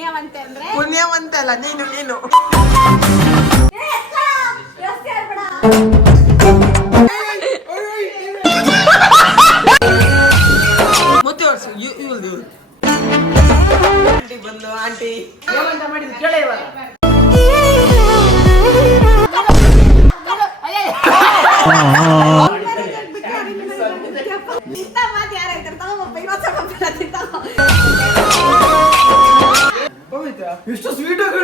ಪುಣ್ಯವಂತೆ ಅಂದ್ರೆ ಪುಣ್ಯವಂತೆ ಅಲ್ಲ ನೀನು ನೀನು ಮತ್ತೆ ವರ್ಷ ಆಂಟಿ ಬಂದು ಆಂಟಿ ಏನಂತ ಮಾಡಿದ್ರು ಕೇಳ ಇವಾಗ ಎಷ್ಟು ಸ್ವೀಟ್ ಆಗಿ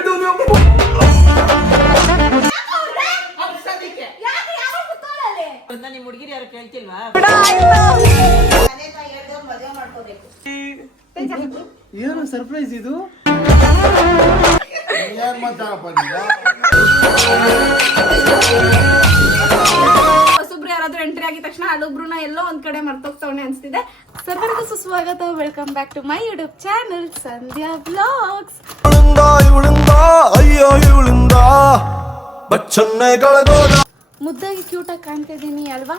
ನಿಮ್ ಹುಡುಗಿರಿ ಯಾರು ಕೇಳ್ತಿಲ್ವಾ ಏನು ಸರ್ಪ್ರೈಸ್ ಇದು ಹೊಸಬ್ರು ಯಾರಾದ್ರೂ ಎಂಟ್ರಿ ಆಗಿದ ತಕ್ಷಣ ಹಳೊಬ್ರನ್ನ ಎಲ್ಲೋ ಒಂದ್ ಕಡೆ ಮರ್ತೋಗ್ತವಣೆ ಅನ್ಸ್ತಿದೆ. ಸರ್ವರಿಗೂ ಸುಸ್ವಾಗತ. Welcome back to my YouTube channel Sandhya vlogs. ಮುದ್ದಾಗಿ ಕ್ಯೂಟ್ ಆಗಿ ಕಾಣ್ತಾ ಇದೀನಿ ಅಲ್ವಾ?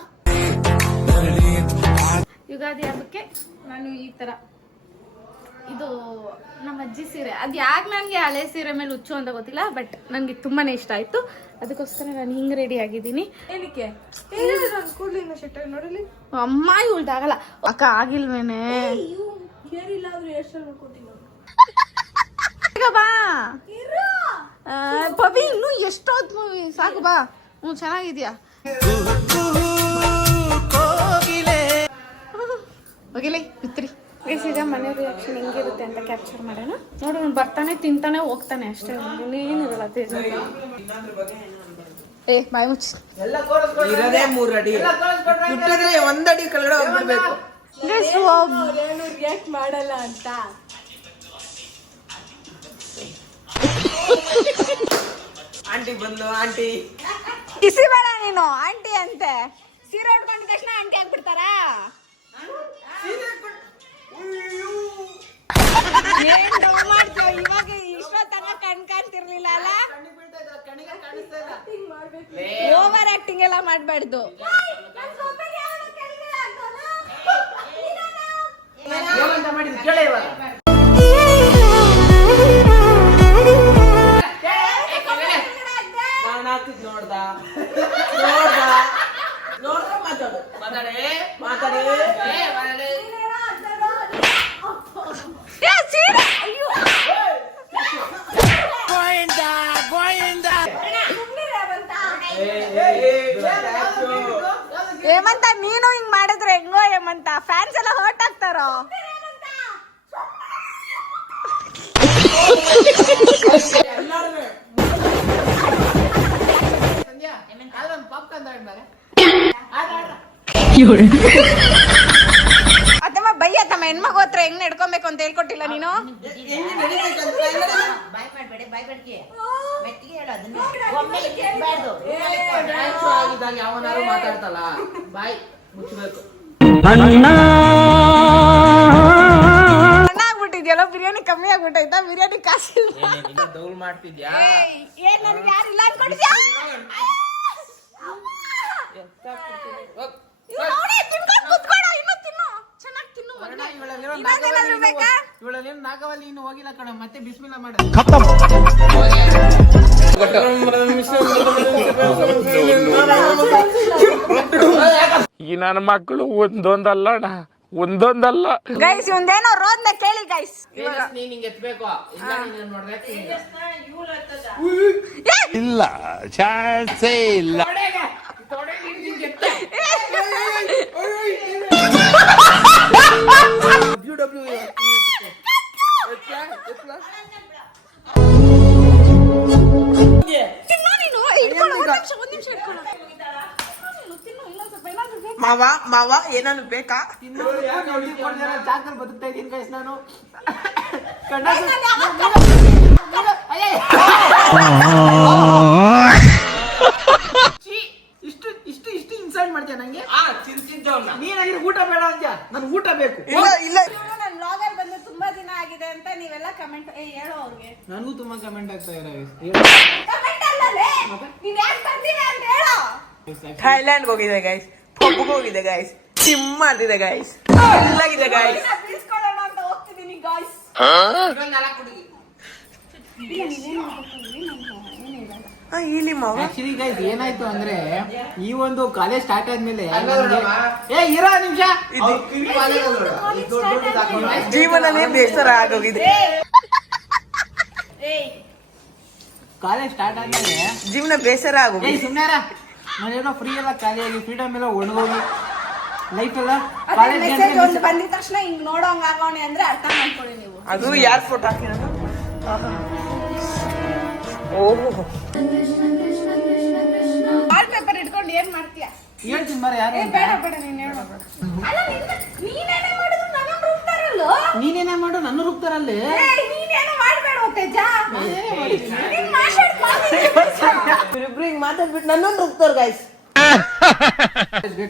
ಯುಗಾದಿ ಹಬ್ಬಕ್ಕೆ ನಾನು ಈ ತರ ಇದು ನಮ್ಮ ಅಜ್ಜಿ ಸೀರೆ. ಅದು ಯಾಕೆ ನನಗೆ ಹಳೆ ಸೀರೆ ಮೇಲೆ ಹುಚ್ಚು ಅಂತ ಗೊತ್ತಿಲ್ಲ, ಬಟ್ ನನಗೆ ತುಂಬಾನೇ ಇಷ್ಟ ಆಯ್ತು. ಅದಕ್ಕೋಸ್ಕರ ನಾನು ಹಿಂಗೆ ರೆಡಿ ಆಗಿದ್ದೀನಿ. ಏನಕ್ಕೆ ನೋಡಲಿ ಅಮ್ಮ ಇವಳ್ದಾಗಲ್ಲ ಅಕ್ಕ ಆಗಿಲ್ವೇನೆ ಬಾ ಪವಿ ಇನ್ನು ಎಷ್ಟೊತ್ತು ಸಾಕು ಬಾ. ಚೆನ್ನಾಗಿದ್ಯಾ ಹೋಗಿಲಿ ಬಿತ್ರಿ. ಈಗ ಮನೆ ರಿಯಾಕ್ಷನ್ ಹೆಂಗಿರುತ್ತೆ ಅಂತ ಕ್ಯಾಪ್ಚರ್ ಮಾಡೋಣ. ನೋಡಿ ಅವ್ನು ಬರ್ತಾನೆ ತಿಂತಾನೆ ಹೋಗ್ತಾನೆ ಅಷ್ಟೇ, ಏನಿರಲ್ಲ ತೇಜ. ಏ ಬಾಯ್ ಮುಚ್ಚಿ ಇರೋದೇ 3 ಅಡಿ ಹುಟ್ಟಿದ್ರೆ 1 ಅಡಿ ಕೆಳಗಡೆ ಹೋಗ್ಬಿಡ್ಬೇಕು. ರಿಯಾಕ್ಟ್ ಮಾಡಲ್ಲ ಅಂತ ಆಂಟಿ ಬಂದು ಆಂಟಿ ಕಿಸಿ ಬೇಡ ನೀನು ಆಂಟಿ ಅಂತೆ. ಸೀರೆ ಉಟ್ಕೊಂಡಿದ ತಕ್ಷಣ ಆಂಟಿ ಆಗ್ಬಿಡ್ತಾರಾ? ಏನ್ ಡೌ ಮಾಡ್ತೀವ ಇವಾಗ? ಇಷ್ಟೊತ್ತಂಗ ಕಾಣ್ತಿರ್ಲಿಲ್ಲ ಅಲ್ಲ? ಓವರ್ ಆಕ್ಟಿಂಗ್ ಎಲ್ಲ ಮಾಡ್ಬಾರ್ದು. ಕೇಳ ಇವಾಗ ನೋಡ್ದ ಮಾತಾಡು ಮಾತಾಡಿ ಹೇಮಂತ ನೀನು ಹಿಂಗ್ ಮಾಡಿದ್ರೆ ಹೆಂಗೋ ಹೇಮಂತ? ಫ್ಯಾನ್ಸ್ ಎಲ್ಲ ಹರ್ಟ್ ಆಗ್ತಾರೋ? ಅತ್ತಮ್ಮ ಬಯ್ಯ ತಮ್ಮ ಹೆಣ್ಮಗು ಹತ್ರ ಹೆಂಗ್ ನಡ್ಕೊಬೇಕು ಅಂತ ಹೇಳ್ಕೊಟ್ಟಿಲ್ಲ ನೀನು? ಯಾವನಾರು ಮಾತಾಡ್ತಲ್ಲ ಬಾಯ್ ಮುಚ್ಚಬೇಕು. ಆಗ್ಬಿಟ್ಟಿದ್ಯಲ್ಲ ಬಿರಿಯಾನಿ ಕಮ್ಮಿ ಆಗ್ಬಿಟ್ಟೈತಾ? ಬಿರಿಯಾನಿ ಕಾಸು ದೌಲ್ ಮಾಡ್ತಿದ್ಯಾ? ಏನ್ ನನಗೆ ಯಾರು ಇಲ್ಲ ಅನ್ಕೊಂಡಿದ್ಯಾ? ಇವಳೇನು ನಾಗವಲ್ಲಿ ಇನ್ನು ಹೋಗಿಲ್ಲ ಕಣ. ಮತ್ತೆ ಬಿಸ್ಮಿಲ್ಲಾ ಮಾಡ. ಈ ನನ್ನ ಮಕ್ಕಳು ಒಂದೊಂದಲ್ಲ ಗೈಸ್ ಒಂದೇನೋ ರೋದ್ನ ಕೇಳಿ ಗೈಸ್. ನೀನ್ ಹಿಂಗೆ ಎತ್ಬೇಕು ಇಲ್ಲ, ಚಾನ್ಸೇ ಇಲ್ಲ. ಮಾವ ಮಾವ ಏನಾನು ಬೇಕಾ? ಬದುಕ್ತಾ ಇದ್ದೀನಿ ಗೈಸ್ ನಾನು. ಇಷ್ಟು ಇಷ್ಟು ಇಷ್ಟು ಇನ್ಸಲ್ಟ್ ಮಾಡ್ತೀಯ ನಂಗೆ? ನೀನಾಗಿರೋ ಊಟ ಬೇಡ ಅಂತ ನನ್ ಊಟ ಬೇಕು. ಇಲ್ಲ ನನ್ನ ವ್ಲಾಗಲ್ಲಿ ಬಂದು ತುಂಬಾ ದಿನ ಆಗಿದೆ ಅಂತ ನೀವೆಲ್ಲ ಕಮೆಂಟ್ ಹೇಳೋ ಅವ್ರಿಗೆ. ನನಗೂ ತುಂಬಾ ಕಮೆಂಟ್ ಆಗ್ತಾ ಇರೋ. ಥೈಲ್ಯಾಂಡ್ ಹೋಗಿದೆ ಗೈಸ್, ಪಬ್ಗೆ ಹೋಗಿದೆ ಗೈಸ್, ಜಿಮ್ ಮಾಡ್ತಿದೆ ಗೈಸ್, ಇಲ್ಲಾಗಿದೆ ಗೈಸ್. ಇಲ್ಲಿ ಮಾವ ಆಕ್ಚುಲಿ ಗೈಸ್ ಏನಾಯ್ತು ಅಂದ್ರೆ ಈ ಒಂದು ಕಾಲೇಜ್ ಸ್ಟಾರ್ಟ್ ಆದ್ಮೇಲೆ ಇರೋ ನಿಮಿಷ ಜೀವನನೇ ಬೇಸರ ಆಗೋಗಿದೆ. ಕಾಲೇಜ್ ಸ್ಟಾರ್ಟ್ ಆದ್ಮೇಲೆ ಜೀವನ ಬೇಸರ ಆಗೋಗಿದೆ. ಸುಮ್ನಾರ ನಾನೇನೋ ಫ್ರೀ ಎಲ್ಲ ಖಾಲಿಯಾಗಿ ಫ್ರೀಡಮ್ ಎಲ್ಲ ಒಣಗೋಗಿ ಲೈಫ್ ಎಲ್ಲ ಕಾಲೇಜ್ ಮೆಸೇಜ್ ಒಂದು ಬಂದಿದ ತಕ್ಷಣ ಹಿಂಗ್ ನೋಡೋಂಗ ಆಗೋಣೆ ಅಂದ್ರೆ ಅರ್ಥ ಮಾಡ್ಕೊಳ್ಳಿ ನೀವು. ಅದು ಯಾರ್ ಫೋಟೋ ಹಾಕಿರೋದು? ಓಹೋ ವಾಲ್ ಪೇಪರ್ ಇಟ್ಕೊಂಡು ಏನ್ ಮಾಡ್ತೀಯಾ? ಹೇಳ್ತೀನಿ ಮರ ಯಾರು ಬೇಡ ಬೇಡ ನೀನ್ ಹೇಳು. ಅಲ್ಲ ನೀನೇನೇ ಮಾಡಿದ್ರು ನನ್ನ ರುಬ್ತಾರಲ್ಲೋ. ನೀನೇನೇ ಮಾಡು ನನ್ನ ರುಬ್ತಾರಲ್ಲಿ. ನೀನೇನು ಮಾಡ್ಬೇಡ ತೇಜ. ನೀನ್ ಇಬ್ರು ಹಿಂಗ್ ಮಾತಾಡ್ಬಿಟ್ಟು ನನ್ನನ್ನು ರುಬ್ತಾರ ಗೈಸ್.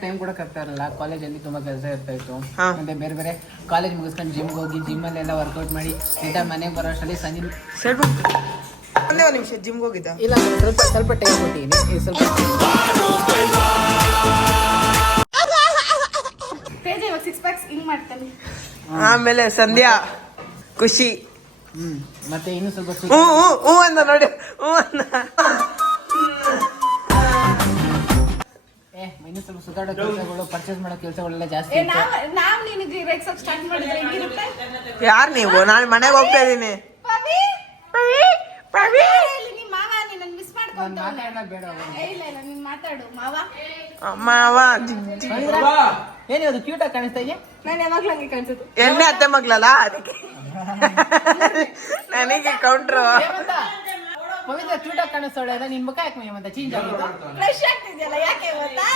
ಟೈಮ್ ಕೊಡಕ್ ಆಗ್ತಾ ಇರಲ್ಲ. ಕಾಲೇಜಲ್ಲಿ ತುಂಬಾ ಕೆಲಸ ಇರ್ತಾ ಇತ್ತು. ಮತ್ತೆ ಬೇರೆ ಬೇರೆ ಕಾಲೇಜ್ ಮುಗಿಸ್ಕೊಂಡು ಜಿಮ್ಗೆ ಹೋಗಿ ಜಿಮ್ ಅಲ್ಲೆಲ್ಲ ವರ್ಕೌಟ್ ಮಾಡಿ ಸೀದಾ ಮನೆಗೆ ಬರೋ ಅಷ್ಟರಲ್ಲಿ ಸಂಜೆ ಒಂದೇ ಒಂದು ನಿಮಿಷ ಜಿಮ್ಗೆ ಹೋಗಿದ್ದ. ಇಲ್ಲ ಸ್ವಲ್ಪ ಟೈಮ್ ಕೊಟ್ಟಿದ್ದೀನಿ. ಸ್ವಲ್ಪ ತೇಜ ಇವಾಗ 6 ಪ್ಯಾಕ್ಸ್ ಹಿಂಗ್ ಮಾಡ್ತಾನೆ. ಆಮೇಲೆ ಸಂಧ್ಯಾ ಖುಷಿ ಮತ್ತೆ ಇನ್ನು ಸ್ವಲ್ಪ ಹೂ ಅಂದ ನೋಡಿ. ಹೂ ಅಂದ. ಇನ್ನು ಸ್ವಲ್ಪ ಸುತ್ತಾಡೋ ಕೆಲಸಗಳು ಪರ್ಚೇಸ್ ಮಾಡೋ ಕೆಲಸಗಳೆಲ್ಲ ಜಾಸ್ತಿ ಇತ್ತು. ನಾವ್ ನಿನಗೆ ರೇಕ್ಸಕ್ ಸ್ಟಾರ್ಟ್ ಮಾಡಿದ್ರೆ ಹೆಂಗಿರುತ್ತೆ? ಯಾರ್ ನೀವು? ನಾನು ಮನೆಗೆ ಹೋಗ್ತಾ ಇದೀನಿ. ಪವಿ ಪವಿ ಪವಿ ನಿಮ್ಮ ಮಾವ ನಿನ್ನ ಮಿಸ್ ಮಾಡ್ಕೊಂತ. ಬೇಡ ಇಲ್ಲ ಇಲ್ಲ ನೀನ್ ಮಾತಾಡು ಮಾವ. ಮಾವ ಏನಿದು ಕ್ಯೂಟ್ ಆಗಿ ಕಾಣಿಸ್ತಾ ಇದೆಯಾ? ನಾನು ಯಾವಾಗ್ಲೂ ಹಂಗೆ ಕಾಣಿಸುತ್ತೆ. ಎಣ್ಣೆ ಅತ್ತೆ ಮಗ್ಲಲ್ಲ ಅದಕ್ಕೆ ನನಗೆ ಕೌಂಟ್ರು. ಪವಿತ್ರ ಕ್ಯೂಟ್ ಆಗಿ ಕಾಣಿಸ್ತಾಳೆ. ನಿನ್ ಮುಖ ಯಾಕೆ ಮತ್ತೆ ಚೇಂಜ್ ಆಗಿದ್ದು? ಫ್ರೆಶ್ ಆಗ್ತಿದ್ಯಲ್ಲ ಯಾಕೆ ಗೊತ್ತಾ?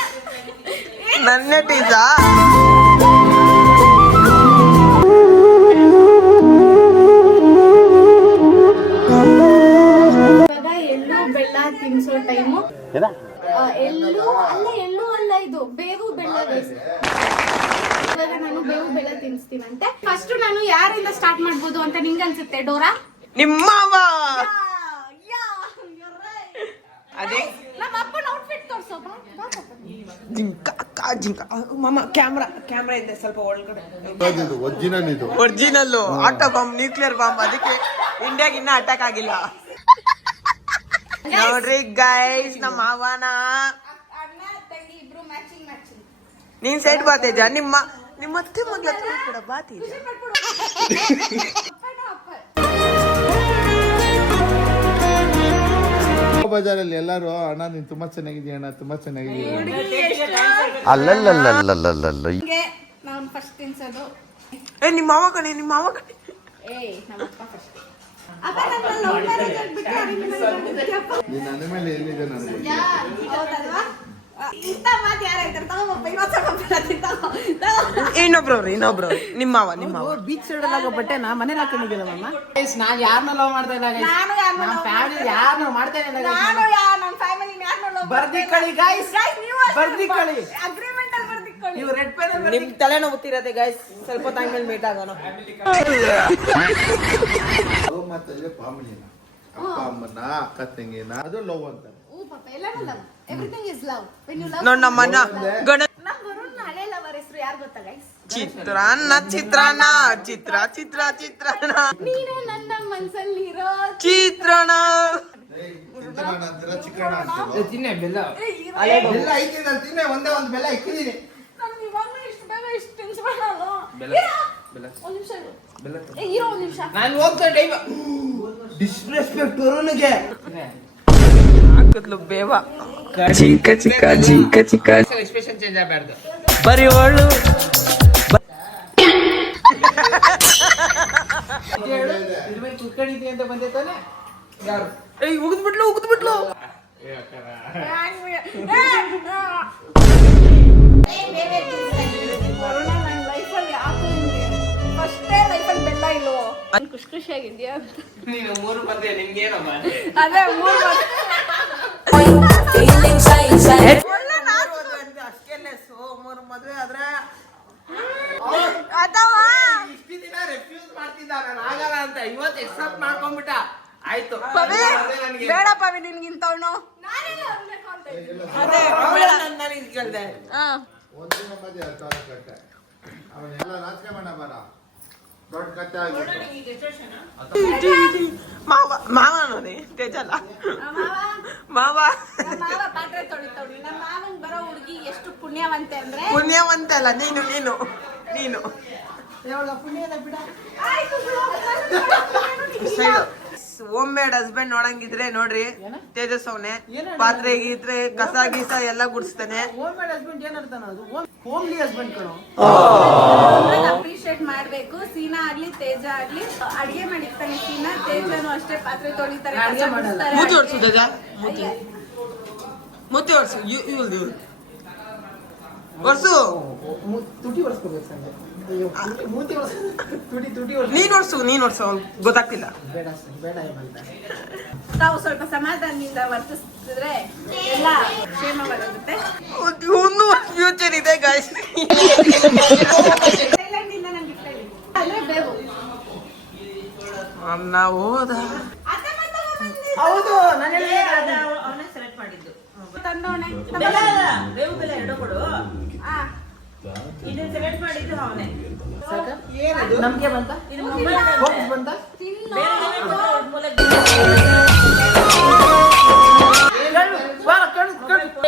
ನನ್ನೇ ಟೀಸಾ? ಇವಾಗ ಎಳ್ಳು ಬೆಲ್ಲ ತಿನ್ಸೋ ಟೈಮು. ಎಳ್ಳು ಅಲ್ಲ ಇದು ಬೇವು ಬೆಲ್ಲ. ಇವಾಗ ನಾನು ಬೇವು ಬೆಲ್ಲ ತಿನ್ಸ್ತೀನಂತೆ. ಫಸ್ಟ್ ನಾನು ಯಾರಿಂದ ಸ್ಟಾರ್ಟ್ ಮಾಡ್ಬೋದು ಅಂತ ನಿಂಗೆ ಅನ್ಸುತ್ತೆ ಡೋರಾ? ನಿಮ್ಮವ ಅದೇ ನಮ್ಮ ಅಪ್ಪನ ಔಟ್ಫಿಟ್ ತೋರ್ಸೋಪ. ಜಿಂಕ ಜಿಂಕ ಮಾಮ ಕ್ಯಾಮ್ರಾ ಇದೆ ಸ್ವಲ್ಪ ಒಳಗಡೆ. Original auto bomb, nuclear bomb. ಅದಕ್ಕೆ ಇಂಡಿಯಾಗ ಇನ್ನ ಅಟ್ಯಾಕ್ ಆಗಿಲ್ಲ. ನೋಡ್ರಿ ಗೈಸ್ ನಮ್ಮ ಮಾವನ. ಅಣ್ಣ ತಂಗಿ ಇಬ್ರು ಮ್ಯಾಚಿಂಗ್. ನೀನ್ ಸೈಡ್ ಬಾತೇಜ. ನಿಮ್ಮ ಅತ್ತೆ ಮಗ್ಲ ಕೂಡ ಬಾತೇಜ. ಬಜಾರಲ್ಲಿ ಎಲ್ಲರೂ ಅಣ್ಣ ನೀನ್ ತುಂಬಾ ಚೆನ್ನಾಗಿದೀಯ ಅಣ್ಣ, ತುಂಬಾ ಚೆನ್ನಾಗಿದೀಯ. ಅಲ್ಲಲ್ಲಲ್ಲಲ್ಲಲ್ಲಲ್ಲ ನಾನು ಫಸ್ಟ್ ತಿನ್ಸೋದು. ನಿಮ್ಮ ಮಾವ ಕಣೆ. ನಮ್ಮ ಅಪ್ಪ ಫಸ್ಟ್. ಅಪ್ಪ ನನ್ನ ಲವ್ ಮ್ಯಾರೇಜ್ ಆಗ್ಬಿಟ್ಟು ನೀನ್ ನನ್ನ ಮೇಲೆ ಏನಿದೆ ನನಗೆ ಹೌದಲ್ವಾ? ಇಂತ ಮಾತು ಯಾರು ಹೇಳ್ತಾರೆ? ತಗೋಬಪ್ಪ ಇನ್ನೊಬ್ರು ನಿಮ್ಮ ಮಾವ. ಬೀಚ್ ಸೈಡ್ ಆಗೋ ಬಟ್ಟೆ ನಾ ಮನೇಲಿ ಹಾಕೊಂಡಿದ್ದಿಲ್ಲ ಮಮ್ಮ. ನಾನ್ ಯಾರನ್ನ ಲವ್ ಮಾಡ್ತಾ ಇಲ್ಲ ಗೈಸ್. ನಮ್ಮ ಫ್ಯಾಮಿಲಿ ಯಾರನ್ನ ಮಾಡ್ತಾ ಇಲ್ಲ ಗೈಸ್. ನಮ್ಮ ಫ್ಯಾಮಿಲಿ ಯಾರನ್ನ ಬರ್ದಿಕ್ಕಳಿ ಗೈಸ್, ಬರ್ದಿಕ್ಕಳಿ. ಅಗ್ರಿಮೆಂಟ್ ಅಲ್ಲಿ ಬರ್ದಿಕ್ಕಳಿ. ನೀವು ರೆಡ್ ಪೆನ್ ನಿಮ್ ತಲೆ ನೋವುತ್ತಿರತ್ತೆ ಗೈಸ್. ಸ್ವಲ್ಪ ಟೈಮ್ ಮೇಲೆ ಮೀಟ್ ಆಗೋಣ. ಲವ್ ಮಾತಾಡಿದ್ರೆ ಫ್ಯಾಮಿಲಿನ, ಅಪ್ಪ ಅಮ್ಮನ, ಅಕ್ಕ ತಂಗಿನ, ಅದು ಲವ್ ಅಂತ. ಎಲ್ಲಾನು love. Everything is love. When you love. ನೋಡ್ ನಮ್ಮನ್ನ ಗಣ ನಮ್ಮ ವರುಣ್ ಹಳೆ ಲವರ್ ಹೆಸರು ಯಾರು ಗೊತ್ತಾ ಗೈಸ್? ಚಿತ್ರಾನ್ನ ನೀನು ನನ್ನ ಮನಸ್ಸಲ್ಲಿರೋ ಚಿತ್ರಣ. ತಿನ್ನೆ ಬೆಲ್ಲ. ಬೆಲ್ಲ ಐತಿ ನಾನು ತಿನ್ನೆ, ಒಂದೇ ಒಂದು ಬೆಲ್ಲ ಇಕ್ಕಿದೀನಿ. ನಾನು ಇವಾಗಲೂ ಇಷ್ಟು ಬೇಗ ಇಷ್ಟು ತಿನ್ಸ್ಬಿಡಲ್ಲ. ಒಂದು ನಿಮಿಷ ಇರೋ ಒಂದು ನಿಮಿಷ. ನಾನು ಹೋಗ್ತಾ ಟೈಮ್ ಡಿಸ್ರೆಸ್ಪೆಕ್ಟ್ ವರುಣ್ಗೆ. ಹಾಕಿದ್ಲು ಬೇವ. ಚಿಕ್ಕ ಎಕ್ಸ್ಪ್ರೆಷನ್ ಚೇಂಜ್ ಆಗಬಾರ್ದು. ಬರೀ ಒಳ್ಳು ಕುತ್ಕೊಂಡಿದ್ದೀನಿ ಅಂತ ಬಂದೆ ತಾನೆ. ಯಾರು ಉಗಿದ್ಬಿಟ್ಲು. ವರುಣ ನನ್ನ ಲೈಫಲ್ಲಿ ಯಾಕೋ ಫಸ್ಟೇ ಲೈಫಲ್ಲಿ ಬೆಲ್ಲ ಇಲ್ವೋ? ಖುಷಿಯಾಗಿದ್ಯಾ? ನೀನು 3 ಬಂದೆ ನಿಮ್ಗೆ ಏನಮ್ಮ? ಅದೇ 3 ಮದ್ವೆ ಆದ್ರೆ ಅಥವಾ ಇಷ್ಟು ದಿನ ರೆಫ್ಯೂಸ್ ಮಾಡ್ತಿದ್ದ ನಾನು ಆಗಲ್ಲ ಅಂತ, ಇವತ್ತು ಎಕ್ಸೆಪ್ಟ್ ಮಾಡ್ಕೊಂಡ್ಬಿಟ್ಟ. ಆಯ್ತು ಬೇಡ ಪವಿ ನಿನ್ಗಿಂತವನು. ನಾನೇನು ಅನ್ಬೇಕು ಅಂತ ಇದ್ದೀನಿ. ಅದೇ ನನಗೆ ಕೇಳಿದೆ. ಒಂದಿನ ಮಧ್ಯೆ 10,000 ಕಟ್ಟೆ. ಅವನ್ನೆಲ್ಲ ನಾಚಿಕೆ ಮಾಡ ಬರ ದೊಡ್ಡ ಕಟ್ಟೆ ಆಗಿ ಮಾವ ನೋಡಿ ತೇಜಲ್ಲ ಮಾವ ಮಾವ ಪಾತ್ರೆ ತೊಳಿತವ್ರಿ. ನಮ್ಮ ಮಾವನ್ ಬರೋ ಹುಡುಗಿ ಎಷ್ಟು ಪುಣ್ಯವಂತೆ ಅಂದ್ರೆ ಪುಣ್ಯವಂತ ಅಲ್ಲ ನೀನು ನೀನು ನೀನು ಹೋಮ್ ಮೇಡ್ ಹಸ್ಬೆಂಡ್ ನೋಡಂಗಿದ್ರೆ ನೋಡ್ರಿ ತೇಜಸ್ ಅವನೇ ಪಾತ್ರೆ ಗೀತ್ರೆ ಕಸ ಗೀಸ ಎಲ್ಲ ಗುಡ್ಸ್ತಾನೆ. ಅಪ್ರಿಶಿಯೇಟ್ ಮಾಡ್ಬೇಕು. ಸೀನಾ ಆಗ್ಲಿ ತೇಜ ಆಗ್ಲಿ ಅಡಿಗೆ ಮಾಡಿರ್ತಾನೆ. ಸೀನಾ ತೇಜನು ಅಷ್ಟೇ ಪಾತ್ರೆ ತೊಳಿತಾರೆ, ಕಸ ಗುಡಿಸ್ತಾರೆ. ಮೂತಿ ಹೊಡ್ಸು ತೇಜ, ಮೂತಿ ಹೊಡ್ಸು ಇವ್ದು ಹೊಡ್ಸು ತುಟಿ ಒರೆಸ್ಕೋಬೇಕು ಸಂಜೆ. ಮೂತಿ ತುಟಿ ನೀನ್ ಹೊಡ್ಸು ಗೊತ್ತಾಗ್ತಿಲ್ಲ. ಬೇಡ ಬೇಡ ಬಂತ. ತಾವು ಸ್ವಲ್ಪ ಸಮಾಧಾನದಿಂದ ವರ್ತಿಸಿದ್ರೆ ಎಲ್ಲ ಕ್ಷೇಮವಾಗುತ್ತೆ. ಒಂದು ಫ್ಯೂಚರ್ ಇದೆ ಗಾಯ್ಸ್. ಥೈಲ್ಯಾಂಡಿಂದ ನಂಗೆ ಇಷ್ಟ ಇಲ್ಲ ಅಂದ್ರೆ ಬೇವು ಅನ್ನ ಹೋದ. ಹೌದು ನಾನು ಅವನೇ ಸೆಲೆಕ್ಟ್ ಮಾಡಿದ್ದು. ತಂದವನೆ ಬೇವು ಬೆಲೆ ಎರಡು ಕೊಡು. ಇದನ್ನ ಸೆಲೆಕ್ಟ್ ಮಾಡಿದ್ದು ಅವನೇ. ನಮ್ಗೆ ಬಂತ ಇದು ಮೊಬೈಲ್ ಬಂತ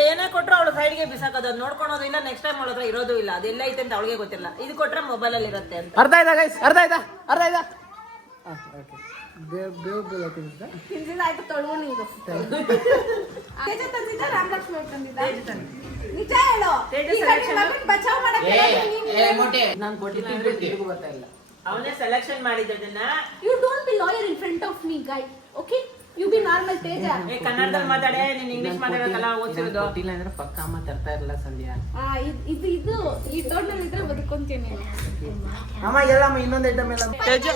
ಏನೇ ಕೊಟ್ರು ಅವಳು ಸೈಡ್ಗೆ ಬಿಸಾಕೋದು, ನೋಡ್ಕೊಳೋದು ಇಲ್ಲ. ನೆಕ್ಸ್ಟ್ ಟೈಮ್ ಅವಳ ಹತ್ರ ಇರೋದು ಇಲ್ಲ. ಅದೆಲ್ಲ ಐತೆ ಅಂತ ಅವಳಿಗೆ ಗೊತ್ತಿಲ್ಲ. ಇದು ಕೊಟ್ರೆ ಮೊಬೈಲ್ ಅಲ್ಲಿ ಇರುತ್ತೆ ಅಂತ. ಅರ್ಧ ಆಯ್ತಾ ಗೈಸ್? ಅರ್ಧ ಆಯ್ತಾ ಬೇವು ಬೇವು ತಿಂದಿಲ್ಲ ಆಯ್ತು. ತೊಳುವು ನೀರು ತೇಜ ತಂದಿದ್ದ, ರಾಮಲಕ್ಷ್ಮಿ ಅವ್ರು ತಂದಿದ್ದ. ನಿಜ ಹೇಳು. ಈಗ ನಿನ್ ಮಗನ್ ಬಚಾವ್ ಮಾಡಕ್ಕೆ ನಾನು ಕೊಟ್ಟಿಲ್ಲ ಅಂದ್ರೆ ತಿರುಗು ಬರ್ತಾ ಇಲ್ಲ. ಅವನೇ selection ಮಾಡಿದ್ದನ್ನ. You don't be lawyer in front of me, guy. Okay? You be normal, Teja. ಕನ್ನಡದಲ್ಲಿ ಮಾತಾಡೆ, ನೀನ್ ಇಂಗ್ಲಿಷ್ ಮಾತಾಡಬೇಕಲ್ಲ ಓದಿರೋದು. ಕೊಟ್ಟಿಲ್ಲ ಅಂದ್ರೆ ಪಕ್ಕ ಅಮ್ಮ ತರ್ತಾ ಇರಲ್ಲ ಸಂಧ್ಯಾ. ಇದು ಈ ಟೋಟಲ್ ಇದ್ರೆ ಬದುಕೊಂತೀನಿ. ಅಮ್ಮ ಎಲ್ಲಮ್ಮ ಇನ್ನೊಂದು ಐಟಮ್ ಎಲ್ಲ Teja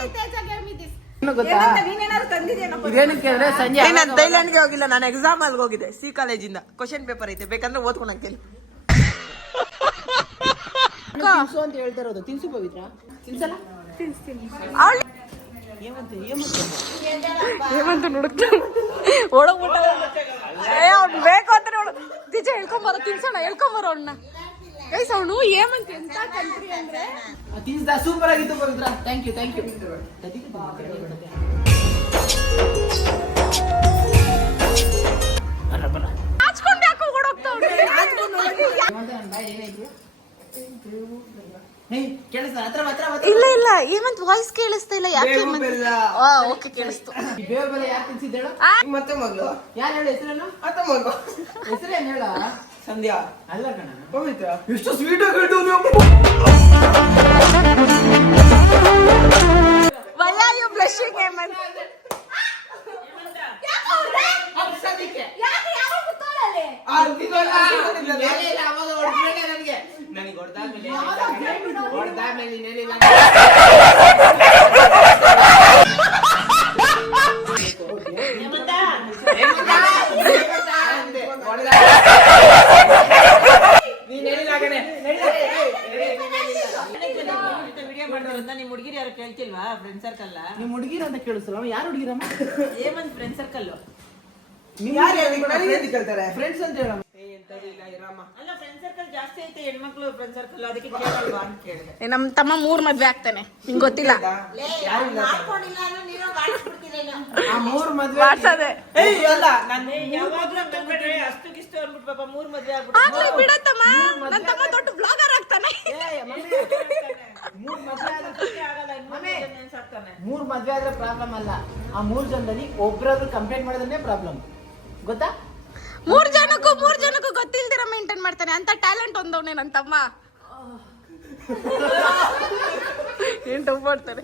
gave me this. ಇನ್ನು ಗೊತ್ತಾ? ನೀನೇನಾದ್ರು ತಂದಿದ್ಯೇನಪ್ಪ? ಇದೇನಕ್ಕೆ ಅಂದ್ರೆ ಸಂಜೆ ನಾನು ಥೈಲ್ಯಾಂಡ್ಗೆ ಹೋಗಿಲ್ಲ, ನಾನು ಎಕ್ಸಾಮ್ ಅಲ್ಲಿ ಹೋಗಿದ್ದೆ. ಸಿ ಕಾಲೇಜಿಂದ ಕ್ವಶನ್ ಪೇಪರ್ ಐತೆ, ಬೇಕಂದ್ರೆ ಓದ್ಕೊಳಕ್ ಕೇಳಿ. ತಿನ್ಸು ಅಂತ ಹೇಳ್ತಾ ಇರೋದು. ತಿನ್ಸು ಪವಿತ್ರ ತಿನ್ಸಲ್ಲ ಹೇಮಂತ ನುಡುಕ್ತಾ ಒಳಗ್ಬಿಟ್ಟ. ಅವ್ನು ಬೇಕು ಅಂತ ನಿಜ ಹೇಳ್ಕೊಂಬರೋ ತಿನ್ಸೋಣ, ಹೇಳ್ಕೊಂಬರೋ ಅವ್ನ ಗೈಸ್. ಅವನು ಹೇಮಂತ ಎಂತ ಕಂಟ್ರಿ ಅಂದ್ರೆ ತಿನ್ಸ್ದ ಸೂಪರ್ ಆಗಿತ್ತು ಪವಿತ್ರ. ಥ್ಯಾಂಕ್ ಯು ಹಾಚ್ಕೊಂಡು ಯಾಕೋ ಓಡೋಗ್ತಾವ್ರೆ. ಇಲ್ಲ ಹೇಮಂತ್ ವಾಯ್ಸ್ ಕೇಳಿಸ್ತಾ ಇಲ್ಲ. ಯಾಕೆ ಓಕೆ ಕೇಳಿಸ್ತು. ಬೇವು ಬೆಲೆ ಯಾಕೆ ತಿನ್ಸಿದ್ದೇಳು? ಮತ್ತೆ ಮಗಳು ಯಾರು ಹೇಳು ಹೆಸರೇನು? ಮತ್ತೆ ಮಗಳು ಹೆಸರೇನು ಹೇಳ? ಸಂಧ್ಯಾ ಅಲ್ಲ ಕಣ ಪವಿತ್ರ. ಎಷ್ಟು ಸ್ವೀಟ್ ಆಗಿ Why are you blushing, Hemant? ನಿಮ್ ಹುಡುಗಿರು ಯಾರು ಕೇಳ್ತಿಲ್ವಾ? Friend circle. ನಿಮ್ ಹುಡುಗಿರ ಅಂತ ಕೇಳಿಸಲ್ಲ. ಯಾರು ಹುಡುಗಿರಮ್ಮ? ಏಮಂತ್ ಫ್ರೆಂಡ್ ಸರ್ಕಲ್. ಫ್ರೆಂಡ್ಸ್ ಅಂತ ಹೇಳಮ್ಮ. ಅಲ್ಲ ಫ್ರೆಂಡ್ ಸರ್ಕಲ್ ಜಾಸ್ತಿ ಐತೆ ಹೆಣ್ಮಕ್ಳು ಫ್ರೆಂಡ್ ಸರ್ಕಲ್, ಅದಕ್ಕೆ ಕೇಳಲ್ವಾ ಅಂತ ಕೇಳಿದೆ. ನಮ್ ತಮ್ಮ 3 ಮದ್ವೆ ಆಗ್ತಾನೆ, ನಿಂಗ್ ಗೊತ್ತಿಲ್ಲ. ಮಾಡ್ಕೊಂಡಿಲ್ಲ ಅಂದ್ರೆ ನೀವೇ ಮಾಡಿಸ್ಬಿಡ್ತೀರೇನೋ. ಆ 3 ಮದ್ವೆ ಮಾಡ್ಸದೆ ಯಾವಾಗ್ಲೂ ಬಂದ್ಬಿಟ್ರೆ ಅಷ್ಟು ಗಿಷ್ಟು ಅಂದ್ಬಿಟ್ಟು ಪಾಪ 3 ಮದ್ವೆ ಆಗ್ಲಿ ಬಿಡತ್ತಮ್ಮ. ನನ್ ತಮ್ಮ ದೊಡ್ಡ ಬ್ಲಾಗರ್ ಆಗ್ತಾನೆ. 3 ಮದ್ವೆ ಆದ್ರೆ ಪ್ರಾಬ್ಲಮ್ ಅಲ್ಲ. ಆ 3 ಜನದಲ್ಲಿ ಒಬ್ರಾದ್ರೂ ಕಂಪ್ಲೇಂಟ್ ಮಾಡೋದನ್ನೇ ಪ್ರಾಬ್ಲಮ್. ಗೊತ್ತಾ? 3 ಜನಕ್ಕೂ ಗೊತ್ತಿಲ್ದಿರ ಮೇಂಟೈನ್ ಮಾಡ್ತಾನೆ. ಅಂತ ಟ್ಯಾಲೆಂಟ್ ಒಂದವನೇ ನನ್ ತಮ್ಮ. ಏನ್ ಟಫ್ ಮಾಡ್ತಾರೆ.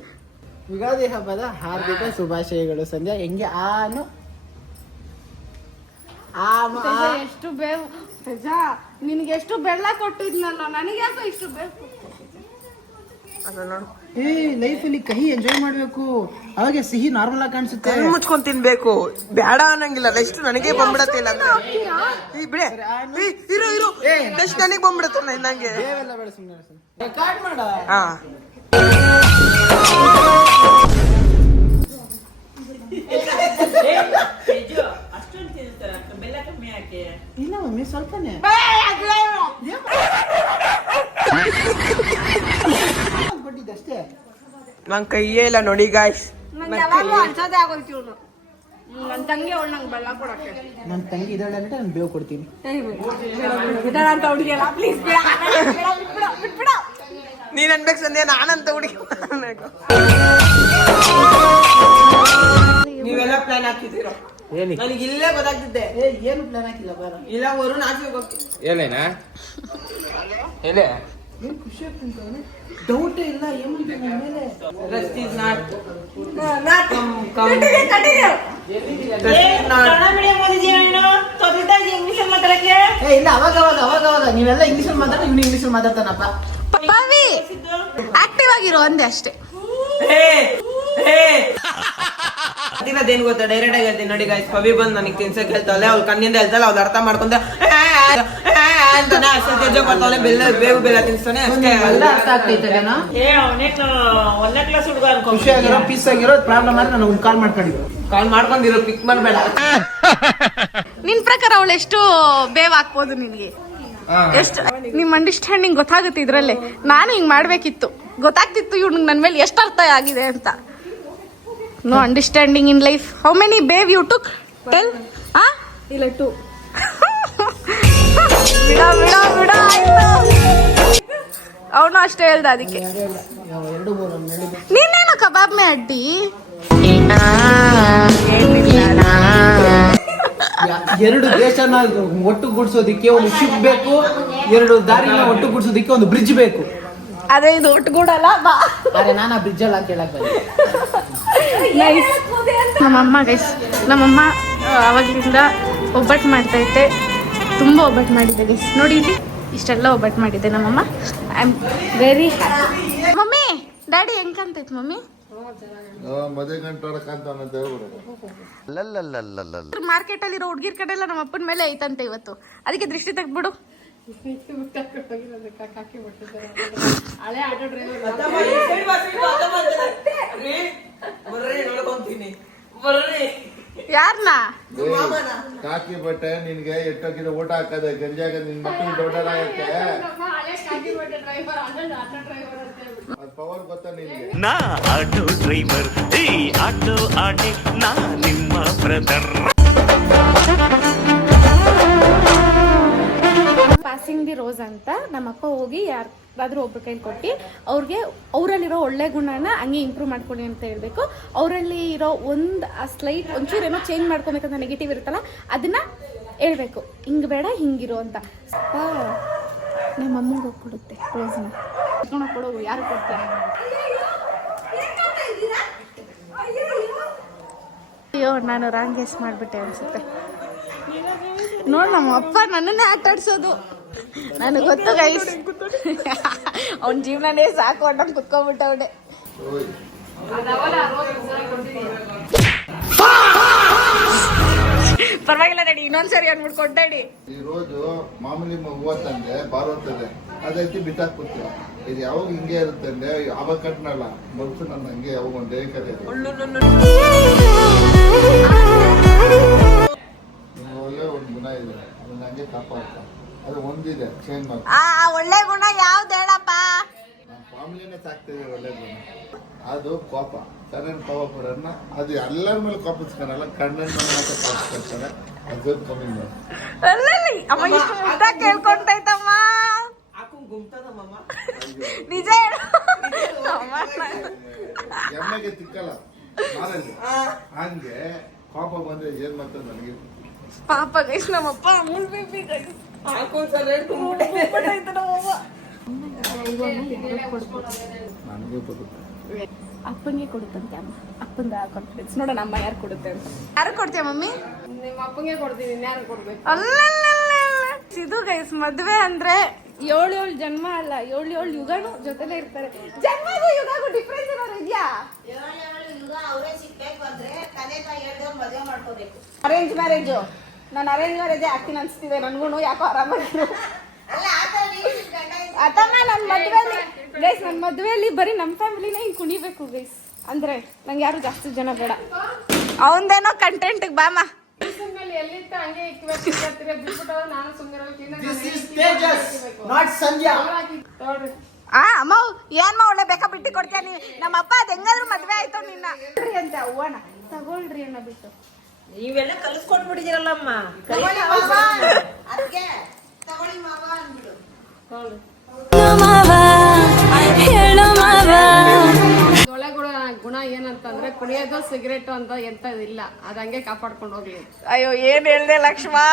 ಯುಗಾದಿ ಹಬ್ಬದ ಹಾರ್ದಿಕ ಶುಭಾಶಯಗಳು ಸಂಧ್ಯಾ. ಹೆಂಗೆ ಎಷ್ಟು ಬೇವು ನಿನ್ಗೆ ಎಷ್ಟು ಬೆಲ್ಲ ಕೊಟ್ಟಿದ್ನಲ್ಲ, ನನಗೆ ಯಾಕೋ ಇಷ್ಟು ಬೇಕು. ಲೈಫಲ್ಲಿ ಕಹಿ ಎಂಜಾಯ್ ಮಾಡ್ಬೇಕು, ಅವಾಗ ಸಿಹಿ ನಾರ್ಮಲ್ ಆಗಿ ಕಾಣಿಸುತ್ತೆ. ಕೈ ಮುಚ್ಕೊಂಡ್ ತಿನ್ಬೇಕು, ಬೇಡ ಅನ್ನಂಗಿಲ್ಲ. ನೆಕ್ಸ್ಟ್ ನನಗೆ ಬಂದ್ಬಿಡತ್ತೆ. ಇಲ್ಲ ಅಂದ್ರೆ ಬಿಡೆ ಇರು ನೆಕ್ಸ್ಟ್ ನನಗೆ ಬಂದ್ಬಿಡತ್ತೆ. ನಂಗೆ ಬೇವೆಲ್ಲ ಬೇಡ, ಸುಮ್ಮನೆ ರೆಕಾರ್ಡ್ ಮಾಡ. ಹಾ ಅಷ್ಟೊಂದು ತಿನ್ನಿಸ್ತಾರ, ಬೆಲ್ಲ ಕಮ್ಮಿ ಹಾಕಿ. ಇಲ್ಲ ಮಮ್ಮಿ ಸ್ವಲ್ಪನೇ ಕೊಟ್ಟಿದ್ದಷ್ಟೇ. ನನ್ ಕೈಯೇ ಇಲ್ಲ ನೋಡಿ ಗಾಯ್ಸ್. ಯಾವಾಗೂ ಅನ್ಸೋದೇ ಆಗೋಯ್ತು ಇವನು. ನನ್ನ ತಂಗಿ ಅವಳು ನಂಗೆ ಬೆಲ್ಲ ಕೊಡಕ್ಕೆ. ನನ್ನ ತಂಗಿ ಇದ್ದಾಳೆ ಅಂದ್ರೆ ನಾನು ಬೇವು ಕೊಡ್ತೀನಿ. ಇದಾಳ ಅಂತ ಹುಡುಗಿಯಲ್ಲ, ಪ್ಲೀಸ್ ಬಿಟ್ಬಿಡ. ನೀನ್ ಅನ್ಬೇಕು ಸಂಧ್ಯಾ, ನಾನಂತ ಹುಡುಗಿ ಅನ್ಬೇಕು. ನೀವೆಲ್ಲ ಪ್ಲಾನ್ ಹಾಕಿದ್ದೀರೋ? ನನಗೆ ಇಲ್ಲೇ ಗೊತ್ತಾಗ್ತಿದ್ದೆ. ಏನು ಪ್ಲಾನ್ ಹಾಕಿಲ್ಲ ಬಾರ. ಇಲ್ಲ ವರುಣ್ ಆಚೆ ಹೋಗ್ತಿ. ಏನೇನಾ ಎಲೆ ಏನು ಖುಷಿ ಆಗ್ತಂತ ಡೌಟೇ ಇಲ್ಲ. ಏನಿದೆ ನನ್ನ ಮೇಲೆ? ರಸ್ಟ್ ಇಸ್ ನಾಟ್ ಇಲ್ಲ ಅವಾಗ ನೀವೆಲ್ಲ ಇಂಗ್ಲೀಷಲ್ಲಿ ಮಾತಾಡ್ತಾ ಇವ್ನು ಇಂಗ್ಲೀಷಲ್ಲಿ ಮಾತಾಡ್ತಾನಪ್ಪ. ಪವಿ ಆಕ್ಟಿವ್ ಆಗಿರೋ ಅಂದೆ ಅಷ್ಟೇ. ಅದೇನು ಗೊತ್ತಾ, ಡೈರೆಕ್ಟ್ ಆಗಿ ಹೇಳ್ತೀನಿ ನೋಡಿ ಗೈಸ್. ಪವಿ ಬಂದು ನನಗೆ ತಿನ್ಸಕ್ ಹೇಳ್ತಾಳೆ, ಅವ್ಳು ಕಣ್ಣಿಂದ ಹೇಳ್ತಾಳೆ, ಅವ್ಳು ಅರ್ಥ ಮಾಡ್ಕೊಂತ ಅಂತಾನೆ ಅಷ್ಟೇ ತೇಜ ಬರ್ತಾವಳೆ, ಬೇವು ಬೆಲ್ಲ ತಿನ್ಸ್ತಾನೆ ಅಷ್ಟೇ. ಎಲ್ಲ ಅರ್ಥ ಆಗ್ತೈತೇನೋ. ಒಂದನೇ ಕ್ಲಾಸ್ ಹುಡುಗ ಅನ್ಕೊ. ಖುಷಿ ಆಗಿರೋ ಪೀಸ್ ಆಗಿರೋ ಪ್ರಾಬ್ಲಮ್ ಆದ್ರೆ ನನಗೆ ಕಾಲ್ ಮಾಡ್ಕೊಂಡಿದ್ರು. ಕಾಲ್ ಮಾಡ್ಕೊಂಡಿರೋ ಪಿಕ್ ಮಾಡಬೇಡ. ನಿನ್ ಪ್ರಕಾರ ಅವಳು ಎಷ್ಟು ಬೇವ್ ಹಾಕ್ಬೋದು ನಿನ್ಗೆ? ಎಷ್ಟು ನಿಮ್ ಅಂಡರ್ಸ್ಟ್ಯಾಂಡಿಂಗ್ ಗೊತ್ತಾಗುತ್ತೆ ಇದ್ರಲ್ಲೇ. ನಾನು ಹಿಂಗ್ ಮಾಡ್ಬೇಕಿತ್ತು, ಗೊತ್ತಾಗ್ತಿತ್ತು ಇವ್ನಿಗೆ ನನ್ ಮೇಲೆ ಎಷ್ಟು ಅರ್ಥ ಆಗಿದೆ ಅಂತ. No understanding in life. How many bev you took? Tell. ಇಲ್ಲ 2. ಬಿಡ ಅವನು ಅಷ್ಟೇ ಹೇಳ್ದ. ಅದಕ್ಕೆ ನೀನೇನು ಕಬಾಬ್ ಮೇ ಅಡ್ಡಿ. ಎರಡು ದೇಶನ ಒಟ್ಟುಗೂಡ್ಸೋದಿಕ್ಕೆ ಒಂದು ಶಿಪ್ ಬೇಕು, ಎರಡು ದಾರಿನ ಒಟ್ಟುಗೂಡ್ಸೋದಿಕ್ಕೆ ಒಂದು ಬ್ರಿಡ್ಜ್ ಬೇಕು. ಅದೇ ಇದು ಒಟ್ಟುಗೂಡಲ್ಲ ಬಾ. ಅರೆ ನಾನು ಆ ಬ್ರಿಡ್ಜ್ ಅಲ್ಲ ಅಂತ ಹೇಳಕ್ ಬಂದೆ. ನಮ್ಮಮ್ಮ ಗೈಸ್, ನಮ್ಮಮ್ಮ ಅವಾಗಲಿಂದ ಒಬ್ಬಟ್ಟು ಮಾಡ್ತೈತೆ. ತುಂಬ ಒಬ್ಬಟ್ಟು ಮಾಡಿದ್ದೆ ಗೈಸ್. ನೋಡಿ ಇಲ್ಲಿ ಇಷ್ಟೆಲ್ಲ ಒಬ್ಬಟ್ಟು ಮಾಡಿದ್ದೆ ನಮ್ಮಮ್ಮ. I am very happy. Mummy daddy ಹೆಂಗ್ ಕಾಣ್ತೈತೆ ಮಮ್ಮಿ? ಮದುವೆ ಗಂಟೆ ಮಾರ್ಕೆಟ್ ಅಲ್ಲಿರೋ ಹುಡ್ಗಿರ್ ಕಡೆ ಎಲ್ಲ ನಮ್ಮ ಅಪ್ಪನ ಮೇಲೆ ಐತಂತೆ ಇವತ್ತು. ಅದಕ್ಕೆ ದೃಷ್ಟಿ ತೆಗ್ದ್ಬಿಡು. ಯಾರನ್ನ? ಕಾಕಿ ಬಟ್ಟೆ ನಿನ್ಗೆ ಎಟ್ಟೋಗಿದ ಊಟ ಹಾಕದೆ ಗಂಜಾಗ ನಿನ್ ಮಕ್ಕಳು ದೊಡ್ಡದಾಗಕ್ಕೆ ಪವರ್ ಗೊತ್ತಾ ನಿನ್ಗೆ? ನಾ ಆಟೋ ಡ್ರೈವರ್, ಈ ಆಟೋ ಆಟೆ ನಾ ನಿಮ್ಮ ಬ್ರದರ್. ಪಾಸಿಂಗ್ ದಿ ರೋಸ್ ಅಂತ ನಮ್ಮಪ್ಪ ಹೋಗಿ ಯಾರಾದ್ರೂ ಒಬ್ಬರ ಕೈಲಿ ಕೊಟ್ಟು ಅವ್ರಿಗೆ ಅವರಲ್ಲಿರೋ ಒಳ್ಳೆ ಗುಣನ ಹಂಗೆ ಇಂಪ್ರೂವ್ ಮಾಡ್ಕೊಳ್ಳಿ ಅಂತ ಹೇಳ್ಬೇಕು. ಅವರಲ್ಲಿ ಇರೋ ಒಂದು ಸ್ಲೈಟ್ ಒಂಚೂರು ಏನೋ ಚೇಂಜ್ ಮಾಡ್ಕೊಬೇಕಂತ ನೆಗೆಟಿವ್ ಇರುತ್ತಲ್ಲ, ಅದನ್ನ ಹೇಳ್ಬೇಕು. ಹಿಂಗೆ ಬೇಡ ಹಿಂಗಿರೋ ಅಂತ. ನಮ್ಮ ಅಮ್ಮಂಗೆ ಹೋಗಿ ಕೊಡುತ್ತೆ ರೋಸ್ನ. ಕೊಡು, ಯಾರು ಕೊಡ್ತಾರೆ? ಅಯ್ಯೋ ನಾನು ರಾಂಗ್ ಗೆಸ್ ಮಾಡಿಬಿಟ್ಟೆ ಅನ್ಸುತ್ತೆ. ನೋಡ್ ನಮ್ಮ ಅಪ್ಪ ನನ್ನನ್ನೇ ಆಟ ಆಡ್ಸೋದು. ನನಗೆ ಗೊತ್ತು ಗೈಸ್, ಅವನ ಜೀವನನೇ ಸಾಕು ಅಂತ ಕುತ್ಕೊಂಡ್ಬಿಟ್ಟವಡೆ. ಪರವಾಗಿಲ್ಲ ನಡಿ, ಇನ್ನೊಂದ್ಸರಿ ಅನ್ಬಿಟ್ಟು ಕೊಟ್ಟಾಡಿ. ಈ ರೋಜು ಮಾಮೂಲಿ ಹೂವ ತಂದೆ ಬಾರೋತದೆ, ಅದೈತಿ ಬಿಟ್ಟಾಕ್ಬಿಡ್ತೀವ. ಇದು ಯಾವಾಗ ಹಿಂಗೆ ಇರುತ್ತೆ ಅಂದ್ರೆ ಯಾವಾಗ ಕಟ್ನಲ್ಲ ಮನ್ಸು ನನ್ನ ಹಂಗೆ ಯಾವಾಗ ಒಂದೇ ಕರೆ ಒಳ್ಳೆ ಒಂದು ಗುಣ ಇದೆ, ಅದನ್ನ ಹಂಗೆ ಕಾಪಾಡ್ತ. ಅದು ಒಂದಿದೆ ಚೇಂಜ್ ಮಾಡ್ತಾ. ಒಳ್ಳೆ ಗುಣ ಯಾವ್ದು ಹೇಳಪ್ಪ? ನಮ್ಮ ಫ್ಯಾಮಿಲಿನೇ ಸಾಕ್ತಿದೆ ಒಳ್ಳೆ ಗುಣ. ಅದು ಕೋಪ, ಸಡನ್ ಕೋಪ ಪಡೋಣ. ಅದು ಎಲ್ಲರ ಮೇಲೆ ಕೋಪಿಸ್ಕೊಳಲ್ಲ, ಕಣ್ಣನ ಮೇಲೆ ಮಾತ್ರ ಕೋಪಿಸ್ಕೊಳ್ತಾರೆ. ಅದು ಕಮ್ಮಿ ಮಾಡಿ ಕೇಳ್ಕೊಂತೈತಮ್ಮ. ನಿಜ ಹೇಳು. ಎಮ್ಮೆಗೆ ತಿಕ್ಕಲ್ಲ ಮಾರಲ್ಲಿ, ಹಂಗೆ ಕೋಪ ಬಂದ್ರೆ ಏನ್ ಮಾಡ್ತಾರೆ ನನಗೆ ಪಾಪ ಗೈಸ್, ನಮ್ಮಪ್ಪ ಅಮೂಲ್ ಬೇಬಿ ಗೈಸ್. ನನಗೆ ಬರುತ್ತೆ. ಅಪ್ಪಂಗೆ ಕೊಡುತ್ತಂತೆ ಅಮ್ಮ. ಅಪ್ಪಂದ ಕಾನ್ಫಿಡೆನ್ಸ್ ನೋಡೋಣ ಅಮ್ಮ ಯಾರು ಕೊಡುತ್ತೆ ಅಂತ. ಯಾರು ಕೊಡ್ತೀಯ ಮಮ್ಮಿ? ನಿಮ್ಮ ಅಪ್ಪಂಗೆ ಕೊಡ್ತೀನಿ, ಇನ್ಯಾರು ಕೊಡ್ಬೇಕು? ಅಲ್ಲ ಇದು ಗೈಸ್, ಮದ್ವೆ ಅಂದ್ರೆ 7 ಜನ್ಮ ಅಲ್ಲ, 7 ಯುಗನು ಜೊತೆಲೇ ಇರ್ತಾರೆ. ಜನ್ಮಗೂ ಯುಗಗೂ ಡಿಫ್ರೆನ್ಸ್ ಏನಾದ್ರು ಇದೆಯಾ? Arrange marriage. ನಾನು ಅರೇಂಜ್ ಮ್ಯಾರೇಜೇ ಆಗ್ತೀನಿ ಅನ್ಸ್ತಿದೆ ನನ್ಗೂ. ಯಾಕೋ ಆರಾಮಾಗಿರು ಅಥವಾ ನನ್ನ ಮದುವೆಯಲ್ಲಿ ಗೈಸ್, ನನ್ನ ಮದುವೆಯಲ್ಲಿ ಬರೀ ನಮ್ಮ ಫ್ಯಾಮಿಲಿನೇ ಹಿಂಗೆ ಕುಣಿಬೇಕು ಗೈಸ್. ಅಂದ್ರೆ ನಂಗೆ ಯಾರು ಜಾಸ್ತಿ ಜನ ಬೇಡ. ಅವಂದೇನೋ ಕಂಟೆಂಟ್ಗೆ ಬಾಮ. ಅಮ್ಮ ಏನ್ಮ ಒಳ್ಳೆ ಬೇಕಾ ಬಿಟ್ಟು ಕೊಡ್ತೀಯ ನೀ ನಮ್ಮ ಅಪ್ಪ ಅದ್ ಹೆಂಗಾದ್ರೂ ಮದ್ವೆ ಆಯ್ತು ನಿನ್ನ ಅಂತ ಅವ್ವನ ತಗೊಳ್ರಿ ಅನ್ನೋ ಬಿಟ್ಟು ನೀವೆಲ್ಲ ಕಲಿಸ್ಕೊಂಡ್ಬಿಟ್ಟಿದ್ದೀರಲ್ಲಮ್ಮ. ಒಳ್ಳೆ ಗುಣ ಏನಂತಂದ್ರೆ ಕುಡಿಯೋದು ಸಿಗರೇಟ್ ಅಂತ ಎಂತ ಇಲ್ಲ ಅದ್ ಹಂಗೆ ಕಾಪಾಡ್ಕೊಂಡು ಹೋಗ್ಲಿ. ಅಯ್ಯೋ ಏನ್ ಹೇಳ್ದೆ ಲಕ್ಷ್ಮಾ,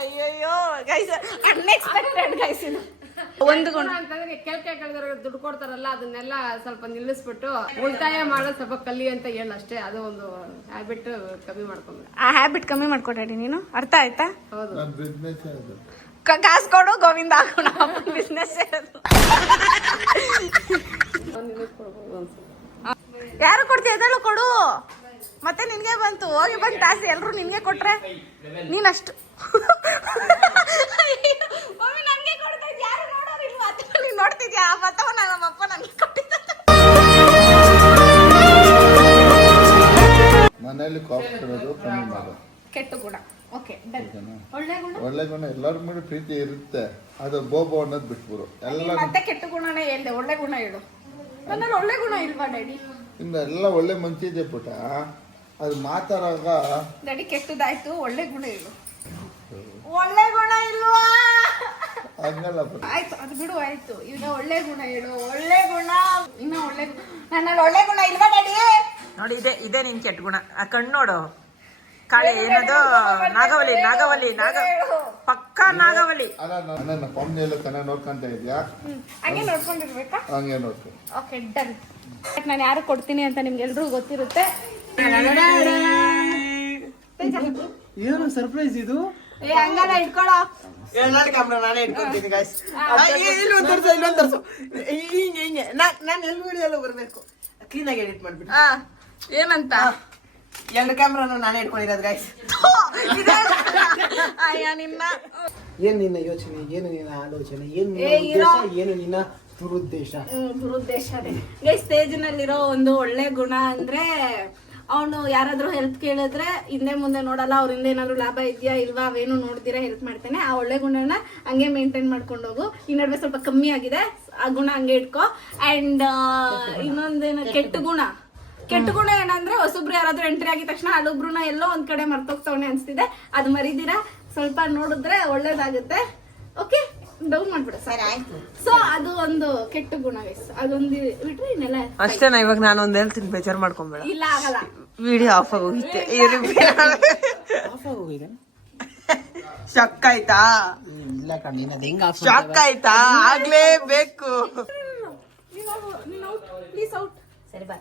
ಅಯ್ಯೋ ಗೈಸ್ ಅನ್ಎಕ್ಸ್ಪೆಕ್ಟೆಡ್ ಗೈಸ್ ಇದು ಒಂದು ಗುಣ ಅಂತಂದ್ರೆ ಕೇಳ್ದವ್ರಿಗೆ ದುಡ್ಡು ಕೊಡ್ತಾರಲ್ಲ ಅದನ್ನೆಲ್ಲ ಸ್ವಲ್ಪ ನಿಲ್ಲಿಸ್ಬಿಟ್ಟು ಉಳಿತಾಯ ಮಾಡೋದು ಸ್ವಲ್ಪ ಕಲಿ ಅಂತ ಹೇಳ ಅಷ್ಟೇ. ಅದು ಒಂದು ಹ್ಯಾಬಿಟ್ ಕಮ್ಮಿ ಮಾಡ್ಕೊಂಡು. ಆ ಹ್ಯಾಬಿಟ್ ಕಮ್ಮಿ ಮಾಡ್ಕೊಡಿ ನೀನು, ಅರ್ಥ ಆಯ್ತಾ? ಹೌದು. ನನ್ನ ಬಿಸ್ನೆಸ್ ಅದು. ಕಾಸು ಕೊಡು ಗೋವಿಂದ ಹಾಕೋಣ ಬಿಸ್ನೆಸ್ ಯಾರು ಕೊಡ್ತೀಯ ಅದೆಲ್ಲ ಕೊಡು, ಮತ್ತೆ ನಿನ್ಗೆ ಬಂತು ಹೋಗಿ ಬಂದು ಟಾಸಿ ಎಲ್ರು ನಿನ್ಗೆ ಕೊಟ್ರೆ ನೀನಷ್ಟು ನನ್ಗೆ ಕೊಡ್ತಾ ಇದ್ಯಾ, ಯಾರು ನೋಡೋರಿಲ್ವಾ? ನೀನ್ ನೋಡ್ತಿದ್ಯಾ ಆ ಮತವ ನಮ್ಮಪ್ಪ ನನ್ಗೆ ಕೊಟ್ಟಿದ್ದ. ಮನೆಯಲ್ಲಿ ಕಾಫಿ ಕೊಡೋದು ಕಮ್ಮಿ ಮಾಡೋದು ಕೆಟ್ಟ ಗುಣ. Okay done. ಒಳ್ಳೆ ಗುಣ, ಒಳ್ಳೆ ಗುಣ ಎಲ್ಲರ ಮೇಲೆ ಪ್ರೀತಿ ಇರುತ್ತೆ, ಅದು ಬೋಬೋ ಅನ್ನೋದು ಬಿಟ್ಬಿಡು ಎಲ್ಲ. ಮತ್ತೆ ಕೆಟ್ಟ ಗುಣನೇ ಹೇಳ್ದೆ, ಒಳ್ಳೆ ಗುಣ ಹೇಳು. ನನ್ನಲ್ಲಿ ಒಳ್ಳೆ ಗುಣ ಇಲ್ವಾ ಡ್ಯಾಡಿ? ಇನ್ನು ಎಲ್ಲ ಒಳ್ಳೆ ಮನ್ಸಿದೆ ಪುಟ, ಅದು ಮಾತಾಡುವಾಗ ಡ್ಯಾಡಿ ಕೆಟ್ಟದಾಯ್ತು, ಒಳ್ಳೆ ಗುಣ ಹೇಳು. ಒಳ್ಳೆ ಗುಣ ಇಲ್ವಾ? ಹಂಗಲ್ಲ ಪುಟ. ಆಯ್ತು ಅದು ಬಿಡು, ಆಯ್ತು. ಈಗ ಒಳ್ಳೆ ಗುಣ ಹೇಳು. ಒಳ್ಳೆ ಗುಣ ಇನ್ನ ಒಳ್ಳೆ ಗುಣ. ನನ್ನಲ್ಲಿ ಒಳ್ಳೆ ಗುಣ ಇಲ್ವಾ ಡ್ಯಾಡಿ? ನೋಡಿ ಇದೇ ನಿನ್ ಕೆಟ್ಟ ಗುಣ. ಆ ಕಣ್ಣು ನೋಡು, ಕಾಳಿ ಏನದು ನಾಗವಲಿ ಪಕ್ಕಾ ನಾಗವಲಿ. ಅಲ್ಲ ನನ್ನ ಕಾಮಿಡಿ ಎಲ್ಲ ಚೆನ್ನಾಗಿ ನೋಡ್ಕೊಂತ ಇದೆಯಾ? ಹಂಗೆ ನೋಡ್ಕೊಂಡಿರ್ಬೇಕಾ? ಹಂಗೆ ನೋಡ್ಕೊ. Okay done. ನಾನು ಯಾರು ಕೊಡ್ತೀನಿ ಅಂತ ನಿಮ್ಗೆಲ್ರಿಗೂ ಗೊತ್ತಿರುತ್ತೆ. ಏನು ಸರ್ಪ್ರೈಸ್ ಇದು? ಹಂಗಾರ ಇಟ್ಕೊಳ್ಳೋ. ಎಲ್ಲರ ಕ್ಯಾಮ್ರಾ ನಾನೇ ಇಟ್ಕೊತೀನಿ ಗಾಯ್ಸ್. ಇಲ್ಲೊಂದು ತೋರ್ಸು ಹಿಂಗೆ ನಾನು ಎಲ್ಲಿ ವಿಡಿಯೋ ಬರ್ಬೇಕು, ಕ್ಲೀನಾಗಿ ಎಡಿಟ್ ಮಾಡ್ಬಿಟ್ಟು. ಏನಂತ? ಎರಡು ಕ್ಯಾಮ್ರಾನು ನಾನೇ ಇಟ್ಕೊಂಡಿರೋದು ಗಾಯ್ಸ್. ಅಯ್ಯ ನಿನ್ನ ಏನ್ ನಿನ್ನ ಯೋಚನೆ, ಏನು ನಿನ್ನ ಆಲೋಚನೆ, ಏನು ನಿನ್ನ ಉದ್ದೇಶ, ಏನು ನಿನ್ನ ದುರುದ್ದೇಶ? ದುರುದ್ದೇಶನೇ ಸ್ಟೇಜ್ ನಲ್ಲಿರೋ ಒಂದು ಒಳ್ಳೆ ಗುಣ ಅಂದ್ರೆ ಅವನು ಯಾರಾದ್ರೂ ಹೆಲ್ಪ್ ಕೇಳಿದ್ರೆ ಹಿಂದೆ ಮುಂದೆ ನೋಡಲ್ಲ, ಅವ್ರಿಂದ ಏನಾದ್ರು ಲಾಭ ಇದೆಯಾ ಇಲ್ವಾ ಅವೇನು ನೋಡ್ದಿರಾ ಹೆಲ್ಪ್ ಮಾಡ್ತಾನೆ. ಆ ಒಳ್ಳೆ ಗುಣನ ಹಂಗೆ ಮೇಂಟೈನ್ ಮಾಡ್ಕೊಂಡು ಹೋಗು. ಈ ನಡುವೆ ಸ್ವಲ್ಪ ಕಮ್ಮಿ ಆಗಿದೆ, ಆ ಗುಣ ಹಂಗೆ ಇಟ್ಕೋ. ಅಂಡ್ ಇನ್ನೊಂದೇನ ಕೆಟ್ಟ ಗುಣ ಏನಂದ್ರೆ ಹೊಸಬ್ರು ಯಾರಾದ್ರೂ ಎಂಟ್ರಿ ಆಗಿದ ತಕ್ಷಣ ಹಳೊಬ್ರುನ ಎಲ್ಲೋ ಒಂದ್ ಕಡೆ ಮರ್ತೋಗ್ತವನೆ ಅನ್ಸ್ತಿದೆ, ಅದು ಮರಿದಿರಾ ಸ್ವಲ್ಪ ನೋಡಿದ್ರೆ ಒಳ್ಳೇದಾಗುತ್ತೆ. ಓಕೆ ಡೌನ್ ಮಾಡ್ಬಿಡ ಸರ್, ಆಯ್ತು. ಸೊ ಅದು ಒಂದು ಕೆಟ್ಟ ಗುಣ ಗೈಸ್, ಅದೊಂದು ಬಿಟ್ರೆ ಇನ್ನೆಲ್ಲ ಅಷ್ಟೇನಾ? ಇವಾಗ ನಾನು ಒಂದ್ ಹೇಳ್ತೀನಿ, ಬೇಜಾರ್ ಮಾಡ್ಕೊಂಬೇಡ. ಇಲ್ಲ ಆಗಲ್ಲ. Video of ಆಗೋಗಿತ್ತೆ. ಶಾಕ್ ಆಯ್ತಾ? ಇಲ್ಲ ಕಣ್, ನೀನ್ ಅದ್ ಹೆಂಗ ಶಾಕ್ ಆಯ್ತಾ? ಆಗ್ಲೇಬೇಕು. Please out. ಸರಿ ಬಾ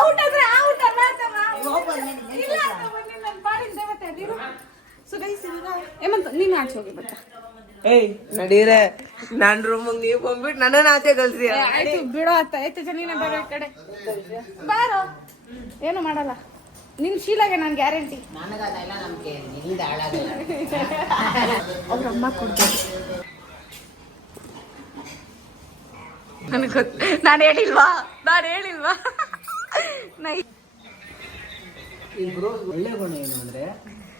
ಔಟ್ ಅಂದ್ರೆ ಔಟ್ ಅಲ್ಲ ತಮ್ಮ. ಇಲ್ಲ ತಮ್ಮ, ನೀನು ನನ್ನ ಪಾಡಿನ ದೇವತೆ ನೀನು. ಸೊ ಗೈಸ್ ಈಗ ಏಮಂತ ನೀನು ಆಚೆ ಹೋಗಿ ಬರ್ತಾ. ಏಯ್ ನಡೀರೆ, ನನ್ ರೂಮಿಗೆ ನೀವು ಬಂದ್ಬಿಟ್ಟು ನನ್ನ ಆಚೆ ಕಳ್ಸಿ. ಆಯ್ತು ಬಿಡೋ ಅತ್ತ. ಆಯ್ತು ಜನ ಬೇರೆ ಕಡೆ ಬಾರೋ, ಏನು ಮಾಡಲ್ಲ. ನಿನ್ ಶೀಲಾಗೆ ನಾನು ಗ್ಯಾರಂಟಿ. ನನಗದೆಲ್ಲ ನಮ್ಗೆ ನಿಲ್ದ ಹಾಳಾಗಲ್ಲ. ಅವ್ರ ಅಮ್ಮ ಕೊಡ್ಬೇಕು. ನನಗೆ ಗೊತ್ತು, ನಾನು ಹೇಳಿಲ್ವಾ? ಇಬ್ರು ಒಳ್ಳೆ ಗುಣ ಏನು ಅಂದ್ರೆ,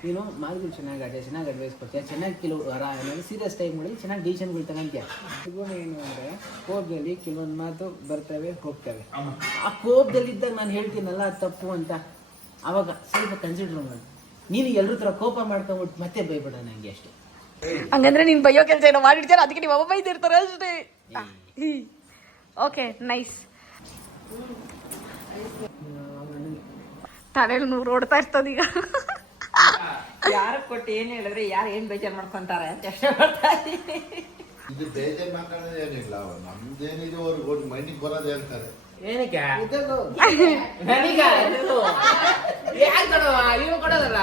ನೀನು ಮಾರ್ಗಳು ಚೆನ್ನಾಗಿ ಅಡ್ವೈಸ್ ಕೊಡ್ತೀಯ, ಚೆನ್ನಾಗಿ ಕೆಲವು ಸೀರಿಯಸ್ ಟೈಮ್ಗಳಲ್ಲಿ ಚೆನ್ನಾಗಿ ಡಿಸಿಷನ್ಗಳು ತಗೊಂತೀಯ. ಗುಣ ಏನು ಅಂದ್ರೆ, ಕೋಪದಲ್ಲಿ ಕೆಲವೊಂದು ಮಾತು ಬರ್ತವೆ ಹೋಗ್ತವೆ. ಆ ಕೋಪದಲ್ಲಿದ್ದಾಗ ನಾನು ಹೇಳ್ತೀನಲ್ಲ ಅದು ತಪ್ಪು ಅಂತ, ಅವಾಗ ಸ್ವಲ್ಪ ಕನ್ಸಿಡರ್ ಮಾಡಿ. ನೀನು ಎಲ್ಲರ ಥರ ಕೋಪ ಮಾಡ್ಕೊಂಬಿಟ್ಟು ಮತ್ತೆ ಬೈಬೇಡ ನನಗೆ ಅಷ್ಟೇ. ಹಂಗಂದ್ರೆ ನೀನ್ ಬೈಯೋ ಕೆಲಸ ಏನೋ ಮಾಡಿರ್ತಾರೆ, ಅದಕ್ಕೆ ನೀವು ಬೈದಿರ್ತಾರೆ ಅಷ್ಟೇ. Okay nice. ತಲೆಯಲ್ಲಿ 100 ಓಡ್ತಾ ಇರ್ತದೀಗ. ಯಾರು ಕೊಟ್ಟು ಏನ್ ಹೇಳಿದ್ರೆ ಯಾರು ಏನ್ ಬೇಜಾರ್ ಮಾಡ್ಕೊಂತಾರೆ ಅಂತ ಯೋಚನೆ ಮಾಡ್ತಾ ಇದ್ದೀನಿ. ಇದು ಬೇಜಾರು ಮಾತಾಡೋದು ಏನಿಲ್ಲ, ನಮ್ದೇನಿದೆ ಅವ್ರಿಗೆ ಮೈಂಡಿಗೆ ಬರೋದು ಹೇಳ್ತಾರೆ. ಏನಕ್ಕೆ ನೀವು ಕೊಡೋದಲ್ಲ.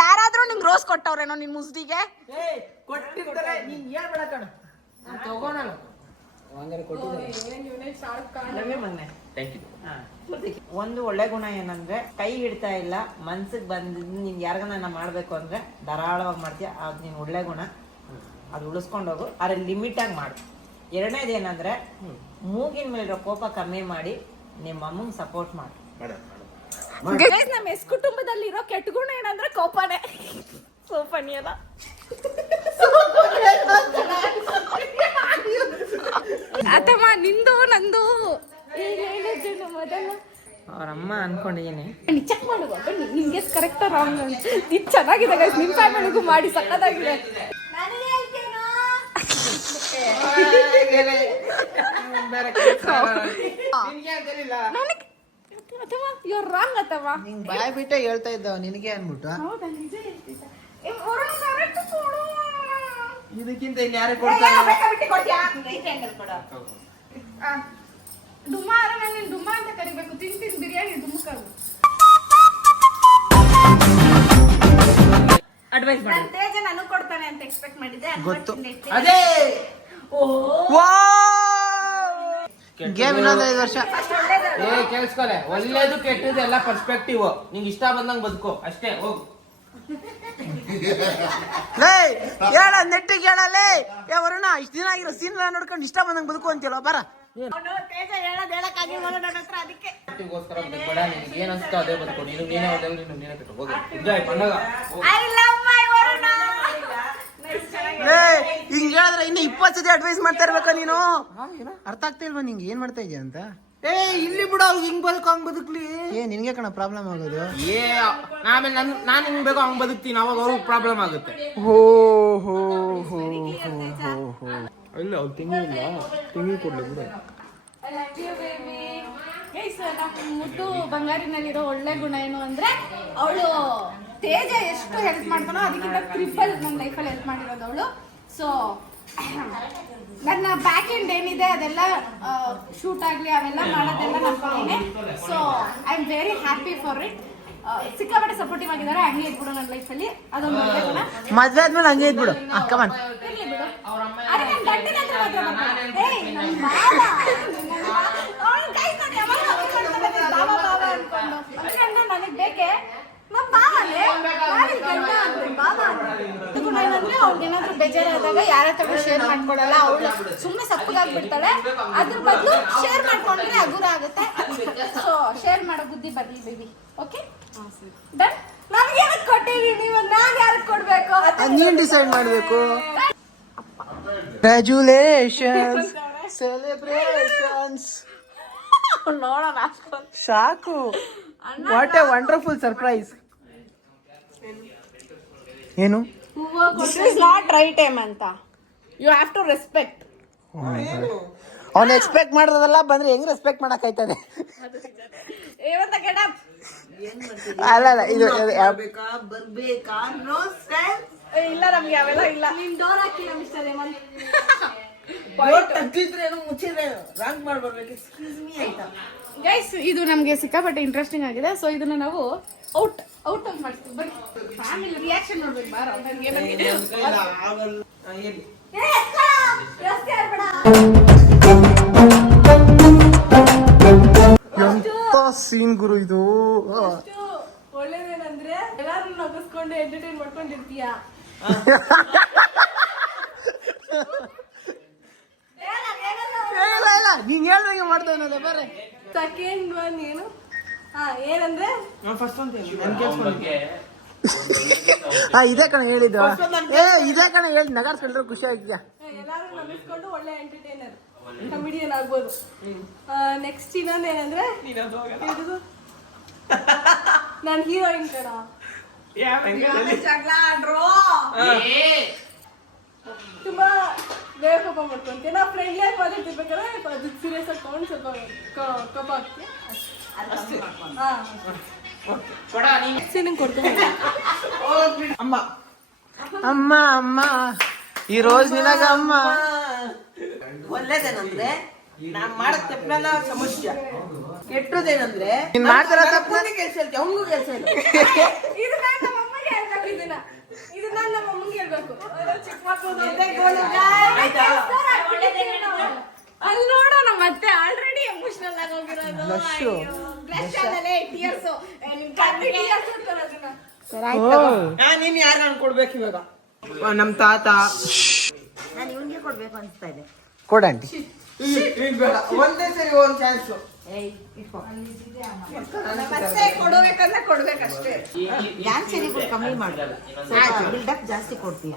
ಯಾರಾದ್ರೂ ನಿಂಗೆ ರೋಸ್ ಕೊಟ್ಟವ್ರೇನೋ ನಿನ್ ಮುಸ್ಡಿಗೆ? ಕೊಟ್ಟಿರ್ತಾರೆ, ನೀನ್ ಹೇಳ್ಬೇಡ ಕಣ, ತಗೋಣ. ಒಂದು ಒಳ್ಳೆ ಗುಣ ಏನಂದ್ರೆ, ಕೈ ಹಿಡ್ತಾ ಇಲ್ಲ, ಮನ್ಸಿಗೆ ಬಂದ ನೀನ್ ಯಾರಿಗನ್ನ ಮಾಡ್ಬೇಕು ಅಂದ್ರೆ ಧಾರಾಳವಾಗಿ ಮಾಡ್ತೀಯ, ಅದ್ ನೀನ್ ಒಳ್ಳೆ ಗುಣ. ಅದು ಉಳಿಸ್ಕೊಂಡೋಗು, ಅದ್ರ ಲಿಮಿಟ್ ಆಗಿ ಮಾಡು. ಎರಡನೇದು ಏನಂದ್ರೆ, ಮೂಗಿನ ಮೇಲಿರೋ ಕೋಪ ಕಮ್ಮಿ ಮಾಡಿ ನಿಮ್ಮ ಅಮ್ಮಂಗೆ ಸಪೋರ್ಟ್ ಮಾಡು. ಗೈಸ್ ನಮ್ಮ ಎಸ್ ಕುಟುಂಬದಲ್ಲಿ ಇರೋ ಕೆಟ್ಟ ಗುಣ ಏನಂದ್ರೆ ಕೋಪನೇ. ಸೋ ಫನಿ ಅಲ್ಲ. ಅತ್ತಮ್ಮ ನಿಂದು ನಂದು ಹೇಳಿದ್ದು ಮೊದಲು ಅವ್ರಮ್ಮ ಅನ್ಕೊಂಡಿದ್ದೀನಿ. ಚೆಕ್ ಮಾಡುವ ಬನ್ನಿ ನಿಮ್ಗೆ ಕರೆಕ್ಟ್ ರಾಂಗ್ ಅಂತ. ಇದು ಚೆನ್ನಾಗಿದೆ ಗೈಸ್, ನಿಮ್ಮ ಫ್ಯಾಮಿಲಿಗೂ ಮಾಡಿ ಸಕ್ಕತ್ತಾಗಿದೆ. ಅಥವಾ ಇವ್ರು ರಾಂಗ್ ಅಥವಾ ಬಾಯ್ ಬಿಟ್ಟೆ ಹೇಳ್ತಾ ಇದ್ದಾವ ನಿನಗೆ ಅನ್ಬಿಟ್ಟು. ಹೌದಾ ನಿಜ ಹೇಳ್ತಿದ್ದ. ಕರೆಕ್ಟ್ ಕೊಡು. ಇದಕ್ಕಿಂತ ಇನ್ನು ಯಾರೇ ಕೊಡ್ತಾರೆ? ಡುಮ್ಮ ನಾನು ಡುಮ್ಮ ಅಂತ ಕರಿಬೇಕು. ತಿಂತೀನಿ ಬಿರಿಯಾನಿ ಡುಮ್ಮಕ್ಕಾಗು. ಅಡ್ವೈಸ್ ಮಾಡಿ. ತೇಜ ನಾನು ಕೊಡ್ತಾನೆ ಅಂತ ಎಕ್ಸ್ಪೆಕ್ಟ್ ಮಾಡಿದ್ದೆ. ಗೊತ್ತು. ಅದೇ ಗೇಮ್ ಇನ್ನೊಂದು 5 ವರ್ಷ. ಕೇಳಿಸ್ಕೊಲೆ, ಒಳ್ಳೇದು ಕೆಟ್ಟದ್ದು ಎಲ್ಲ ಪರ್ಸ್ಪೆಕ್ಟಿವ್. ನಿಂಗೆ ಇಷ್ಟ ಬಂದಂಗ್ ಬದುಕೋ ಅಷ್ಟೇ, ಹೋಗು. ಹೇಳ ನೆಟ್ಟಿಗೆ ಹೇಳಲೇ. ವರುಣ ಇಷ್ಟ ದಿನ ಆಗಿರೋ ಸೀನ್ ನೋಡ್ಕೊಂಡು ಇಷ್ಟ ಬಂದಂಗ್ ಬದುಕು ಅಂತೀಯಲ್ಲ, ಬರ. ತೇಜ ಹೇಳೋದು ಹೇಳಕ್ಕಾಗಿಲ್ಲ ನನ್ನ ಹತ್ರ, ಅದಕ್ಕೆ ಗೋಸ್ಕರ ಬಡ ನಿನ್ಗೆ ಏನ್ ಅನ್ಸುತ್ತೋ ಅದೇ ಬದುಕೋ. ನೀನು ನೀನೇ ಹೋದಲ್ಲಿ ನೀನೇ ಬಿಟ್ಟು ಹೋಗು. ಎಂಜಾಯ್ ಬಂದಾಗ ಐ ಲವ್ ಮೈ ವರುಣ. ಹಿಂಗ್ ಹೇಳಿದ್ರೆ ಇನ್ನು 20 ಸತಿ ಅಡ್ವೈಸ್ ಮಾಡ್ತಾ ಇರ್ಬೇಕ ನೀನು. ಅರ್ಥ ಆಗ್ತಾ ಇಲ್ವಾ ನಿಂಗೆ ಏನ್ ಮಾಡ್ತಾ ಇದೀಯ ಅಂತ? ಇಲ್ಲಿ ಬಿಡ, ಅವ್ರು ಹಿಂಗ್ ಬದುಕು ಹಂಗ್ ಬದುಕ್ಲಿ. ನಿನ್ಗೆ ಕಣ ಪ್ರಾಬ್ಲಮ್ ಆಗೋದು. ಆಮೇಲೆ ನಾನು ಹಿಂಗ್ ಬೇಕೋ ಹಂಗ್ ಬದುಕ್ತೀನಿ, ಅವಾಗ ಅವ್ರಿಗೆ ಪ್ರಾಬ್ಲಮ್ ಆಗುತ್ತೆ. ಇಲ್ಲ ಅವ್ರು ತೆಂಗಿ ಇಲ್ಲ, ತೆಂಗಿ ಕೊಡ್ಲಿ ಬಿಡ. I love you baby. Guys ನಮ್ಮ ಮುದ್ದು ಬಂಗಾರಿನಲ್ಲಿರೋ ಒಳ್ಳೆ ಗುಣ ಏನು ಅಂದ್ರೆ ಅವಳು ತೇಜ ಎಷ್ಟು ಹೆಲ್ಪ್ ಮಾಡ್ತಾನೋ ಅದಕ್ಕಿಂತ ಟ್ರಿಪಲ್ ನನ್ನ ಲೈಫಲ್ಲಿ ಹೆಲ್ಪ್ ಮಾಡಿರೋದು ಅವಳು. ಸೊ ನನ್ನ ಬ್ಯಾಕ್ ಎಂಡ್ ಏನಿದೆ ಅದೆಲ್ಲ ಶೂಟ್ ಆಗಲಿ ಅವೆಲ್ಲ ಮಾಡೋದೆಲ್ಲ ನನ್ನ ಕಡೆನೇ. So I am very happy for it. ಸಿಕ್ಕಾಪಟ್ಟೆ ಸಪೋರ್ಟಿವ್ ಆಗಿದ್ದಾರೆ. ಹಂಗೆ ಇದ್ಬಿಡು ನನ್ನ ಲೈಫಲ್ಲಿ, ಅದೊಂದು ಒಳ್ಳೆ ಗುಣ. ಮದ್ವೆ ಆದ್ಮೇಲೆ ಹಂಗೆ ಇದ್ಬಿಡು. ಕಮಾನ್ ಇರ್ಲಿ ಬಿಡು. ಅರೆ ನನ್ನ ಗಂಡನ ಹತ್ರ ಮಾತ್ರ ಬರ್ತಾನೆ. ಏಯ್ ನನ್ನ ಮಾವ, ಅವ್ನು guys ನಾನು ಯಾವಾಗ ಮಾಡ್ತಾನೆ ಬಾವ ಬಾವ ಅನ್ಕೊಂಡು. ಅಂದ್ರೆ ನನಗೆ ಬೇಕೆ ನಮ್ಮ ಬಾವನೇ, ನಾನು ಗಂಡ ಅಂದ್ರೆ ಬಾವ ಅಂದ್ರೆ. ಗುಣ ಏನಂದ್ರೆ ಅವ್ಳಿಗೆ ಏನಾದ್ರು ಬೇಜಾರಾದಾಗ ಯಾರ ಹತ್ರ ಶೇರ್ ಮಾಡ್ಕೊಡಲ್ಲ. ಅವಳು ಸುಮ್ಮನೆ ಸಪ್ಪಗಾಗ್ಬಿಡ್ತಾಳೆ. ಅದ್ರ ಬದಲು ಶೇರ್ ಮಾಡ್ಕೊಂಡ್ರೆ ಹಗುರ ಆಗುತ್ತೆ. ಸೊ ಶೇರ್ ಮಾಡೋ ಬುದ್ಧಿ ಬರ್ಲಿ ಬೇಬಿ. Okay done. ನಮ್ಗೆ ಯಾರಕ್ಕೆ ಕೊಟ್ಟಿವಿ ನೀವು? ನಾನು ಯಾರಕ್ಕೆ ಕೊಡ್ಬೇಕು? ನೀನ್ ಡಿಸೈಡ್ ಮಾಡ್ಬೇಕು. Congratulations, celebrations. ನೋಡೋಣ ಸಾಕು. What a wonderful surprise. ಏನು? This is not right time ಅಂತ. You have to respect. ಅವ್ನು ಎಕ್ಸ್ಪೆಕ್ಟ್ ಮಾಡೋದಲ್ಲ, ಬಂದ್ರೆ ಹೆಂಗ್ ರೆಸ್ಪೆಕ್ಟ್ ಮಾಡಕ್ ಆಯ್ತದೆ? ಏನಂತ ಗೆಟಪ್? ಅಲ್ಲ ಇದು ಬರ್ಬೇಕಾ? No sense. ಇಲ್ಲ ನಮ್ಗೆ ಅವೆಲ್ಲ ಇಲ್ಲ. ನಿಮ್ ಡೋರ್ ಹಾಕಿಲ್ಲ ಮಿಸ್ಟರ್ ಹೇಮಂತ್. ರಾಂಗ್ ಮಾಡ್ಬರ್ಬೇಕು. ಎಕ್ಸ್ಕ್ಯೂಸ್ ಮೀ ಆಯ್ತಾ? ಗೈಸ್ ಇದು ನಮ್ಗೆ ಸಿಕ್ಕಾಪಟ್ಟೆ ಇಂಟ್ರೆಸ್ಟಿಂಗ್ ಆಗಿದೆ. ಸೊ ಇದನ್ನ ನಾವು ಔಟ್ ಆಗಿ ಮಾಡ್ತೀವಿ. ಬನ್ನಿ ಫ್ಯಾಮಿಲಿ ರಿಯಾಕ್ಷನ್ ನೋಡ್ಬೇಕು. ಬಾರೋ ನನಗೆ ಎಂತ ಸೀನ್ ಗುರು ಇದು. ಒಳ್ಳೇದೇನಂದ್ರೆ ಎಲ್ಲಾರು ನಗಿಸ್ಕೊಂಡು ಎಂಟರ್ಟೈನ್ ಮಾಡ್ಕೊಂಡಿರ್ತೀಯ. ಇಲ್ಲ ಹಿಂಗ್ ಹೇಳ್ದಂಗೆ ಮಾಡ್ತಾ ಅನ್ನೋದೇ ಬರ್ರೆ. ಸೆಕೆಂಡ್ ಒನ್ ಏನು ಏನಂದ್ರೆ ಇದೇ ಕಣ ಹೇಳಿದ್ದು. ಇದೇ ಕಣ ಹೇಳಿ ನಗಾಡ್ಸ್ಕೊಂಡ್ರೆ ಖುಷಿ ಆಗಿದ್ಯಾ? ಎಲ್ಲಾರು ನಗಿಸ್ಕೊಂಡು ಒಳ್ಳೆ ಎಂಟರ್ಟೈನರ್ ಕಮಿಡಿಯನ್ ಆಗ್ಬೋದು. ನೆಕ್ಸ್ಟ್ ಇನ್ನೊಂದು ಏನಂದ್ರೆ ನಾನು ಹೀರೋಯಿನ್ ಕಣ. ಜಗಳ ಆಡ್ರೋ ತುಂಬಾ ಬೇಗ ಕೋಪ ಮಾಡ್ಕೊಂತೀವಿ. ನಾವು ಫ್ರೆಂಡ್ಲಿ ಆಗಿ ಮಾತಾಡ್ತಿರ್ಬೇಕಾದ್ರೆ ಅದು ಸೀರಿಯಸ್ ಆಗಿ ತಗೊಂಡು ಸ್ವಲ್ಪ ಕೋಪ ಆಗ್ತೀವಿ. ಅಮ್ಮ ಅಮ್ಮ ಅಮ್ಮ ಈ ರೋಜ್ ನಿನಗ ಅಮ್ಮ. ಒಳ್ಳೇದೇನಂದ್ರೆ ನಾನ್ ಮಾಡಕ್ ತಪ್ಪನೆಲ್ಲ ಸಮಸ್ಯೆ. ಕೆಟ್ಟದೇನಂದ್ರೆ ನೀನ್ ಮಾಡ್ತಾರ ತಪ್ಪು ಕೆಲಸ ಇರುತ್ತೆ, ಅವ್ನಿಗೂ ಕೆಲಸ ಇಲ್ಲ. ಇದು ನಾನು ನಮ್ಮ ಅಮ್ಮಗೆ ಹೇಳ್ಬೇಕು. ಇದು ನಾನು ನಮ್ಮ ಅಮ್ಮಗೆ ಹೇಳ್ಬೇಕು. ಚಿಕ್ಕ ಮಕ್ಕಳು ಅಲ್ಲಿ ನೋಡೋಣ. ಮತ್ತೆ ಆಲ್ರೆಡಿ ಎಮೋಷನಲ್ ಆಗಿ ಹೋಗಿರೋದು. ನೀನ್ ಯಾರು ಅನ್ಕೊಡ್ಬೇಕು ಇವಾಗ? ನಮ್ ತಾತ. ನಾನು ಇವನ್ಗೆ ಕೊಡ್ಬೇಕು ಅನ್ಸ್ತಾ ಇದೆ. ಕೊಡಂಟಿ. ಬೇಡ, ಒಂದೇ ಸರಿ ಒಂದ್ ಚಾನ್ಸ್. ಕೊಡಬೇಕಂದ್ರೆ ಕೊಡ್ಬೇಕಷ್ಟೇ. ಡ್ಯಾನ್ಸ್ ಏನಿಗೂ ಕಮ್ಮಿ ಮಾಡಲ್ಲ, ಬಿಲ್ಡಪ್ ಜಾಸ್ತಿ ಕೊಡ್ತೀಯ.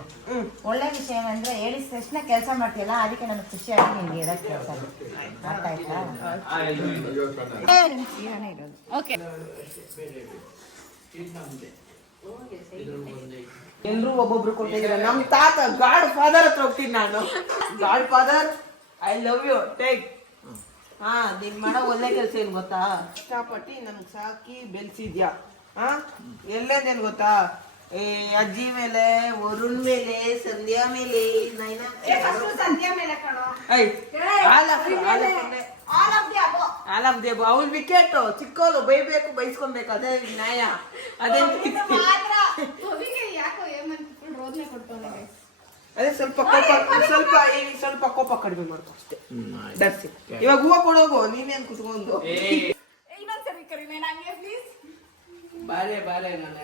ಒಳ್ಳೆ ವಿಷಯ ಏನಂದ್ರೆ ಹೇಳಿದ ತಕ್ಷಣ ಕೆಲಸ ಮಾಡ್ತೀಯಲ್ಲ, ಅದಕ್ಕೆ ನನಗೆ ಖುಷಿಯಾಗಿ ನಿನ್ಗೆ ಹೇಳಕ್ ಕೆಲಸ ಅರ್ಥ ಆಯ್ತಾ? ಓಕೆ. ಎಲ್ರು ಒಬ್ಬೊಬ್ರು ಕೊಟ್ಟಿದ್ರೆ ನಮ್ ತಾತ ಗಾಡ್ ಫಾದರ್ ಹತ್ರ ಹೋಗ್ತೀನಿ ನಾನು. Godfather, I love you, take. ಹಾ, ನೀನ್ ಮಾಡೋ ಒಳ್ಳೆ ಕೆಲಸ ಏನ್ ಗೊತ್ತಾ? ಇಷ್ಟಪಟ್ಟು ನನ್ಗ್ ಸಾಕಿ ಬೆಳ್ಸಿದ್ಯಾ. ಹಾ, ಎಲ್ಲೇದೇನ್ ಗೊತ್ತಾ? ಅಜ್ಜಿ ಮೇಲೆ, ವರುಣ್ ಮೇಲೆ, ಸಂಧ್ಯಾ ಮೇಲೆ, ಸಂಧ್ಯಾ ಮೇಲೆ ಕಣೋ. All of the above. ಅವ್ಳು ವಿಕೆಟ್ ಚಿಕ್ಕೋಳು, ಬೈಬೇಕು ಬೈಸ್ಕೊಬೇಕು, ಅದೇ ನ್ಯಾಯ. ಅದೇ ಯಾಕೋ ರೋದನೆ ಕೊಡ್ತಾನೆ. ಅದೇ ಸ್ವಲ್ಪ ಕೋಪ ಕಡಿಮೆ ಮಾಡ್ಕೊ ಅಷ್ಟೇ. That's it. ಇವಾಗ ಹೂವ ಕೊಡೋಗು, ನೀನೇನ್ ಕುತ್ಕೊಂಡು ಇನ್ನೊಂದ್ಸರಿ ಕರಿಮೆ ನಂಗೆ ಪ್ಲೀಸ್. ಬಾರೆ ನಾನು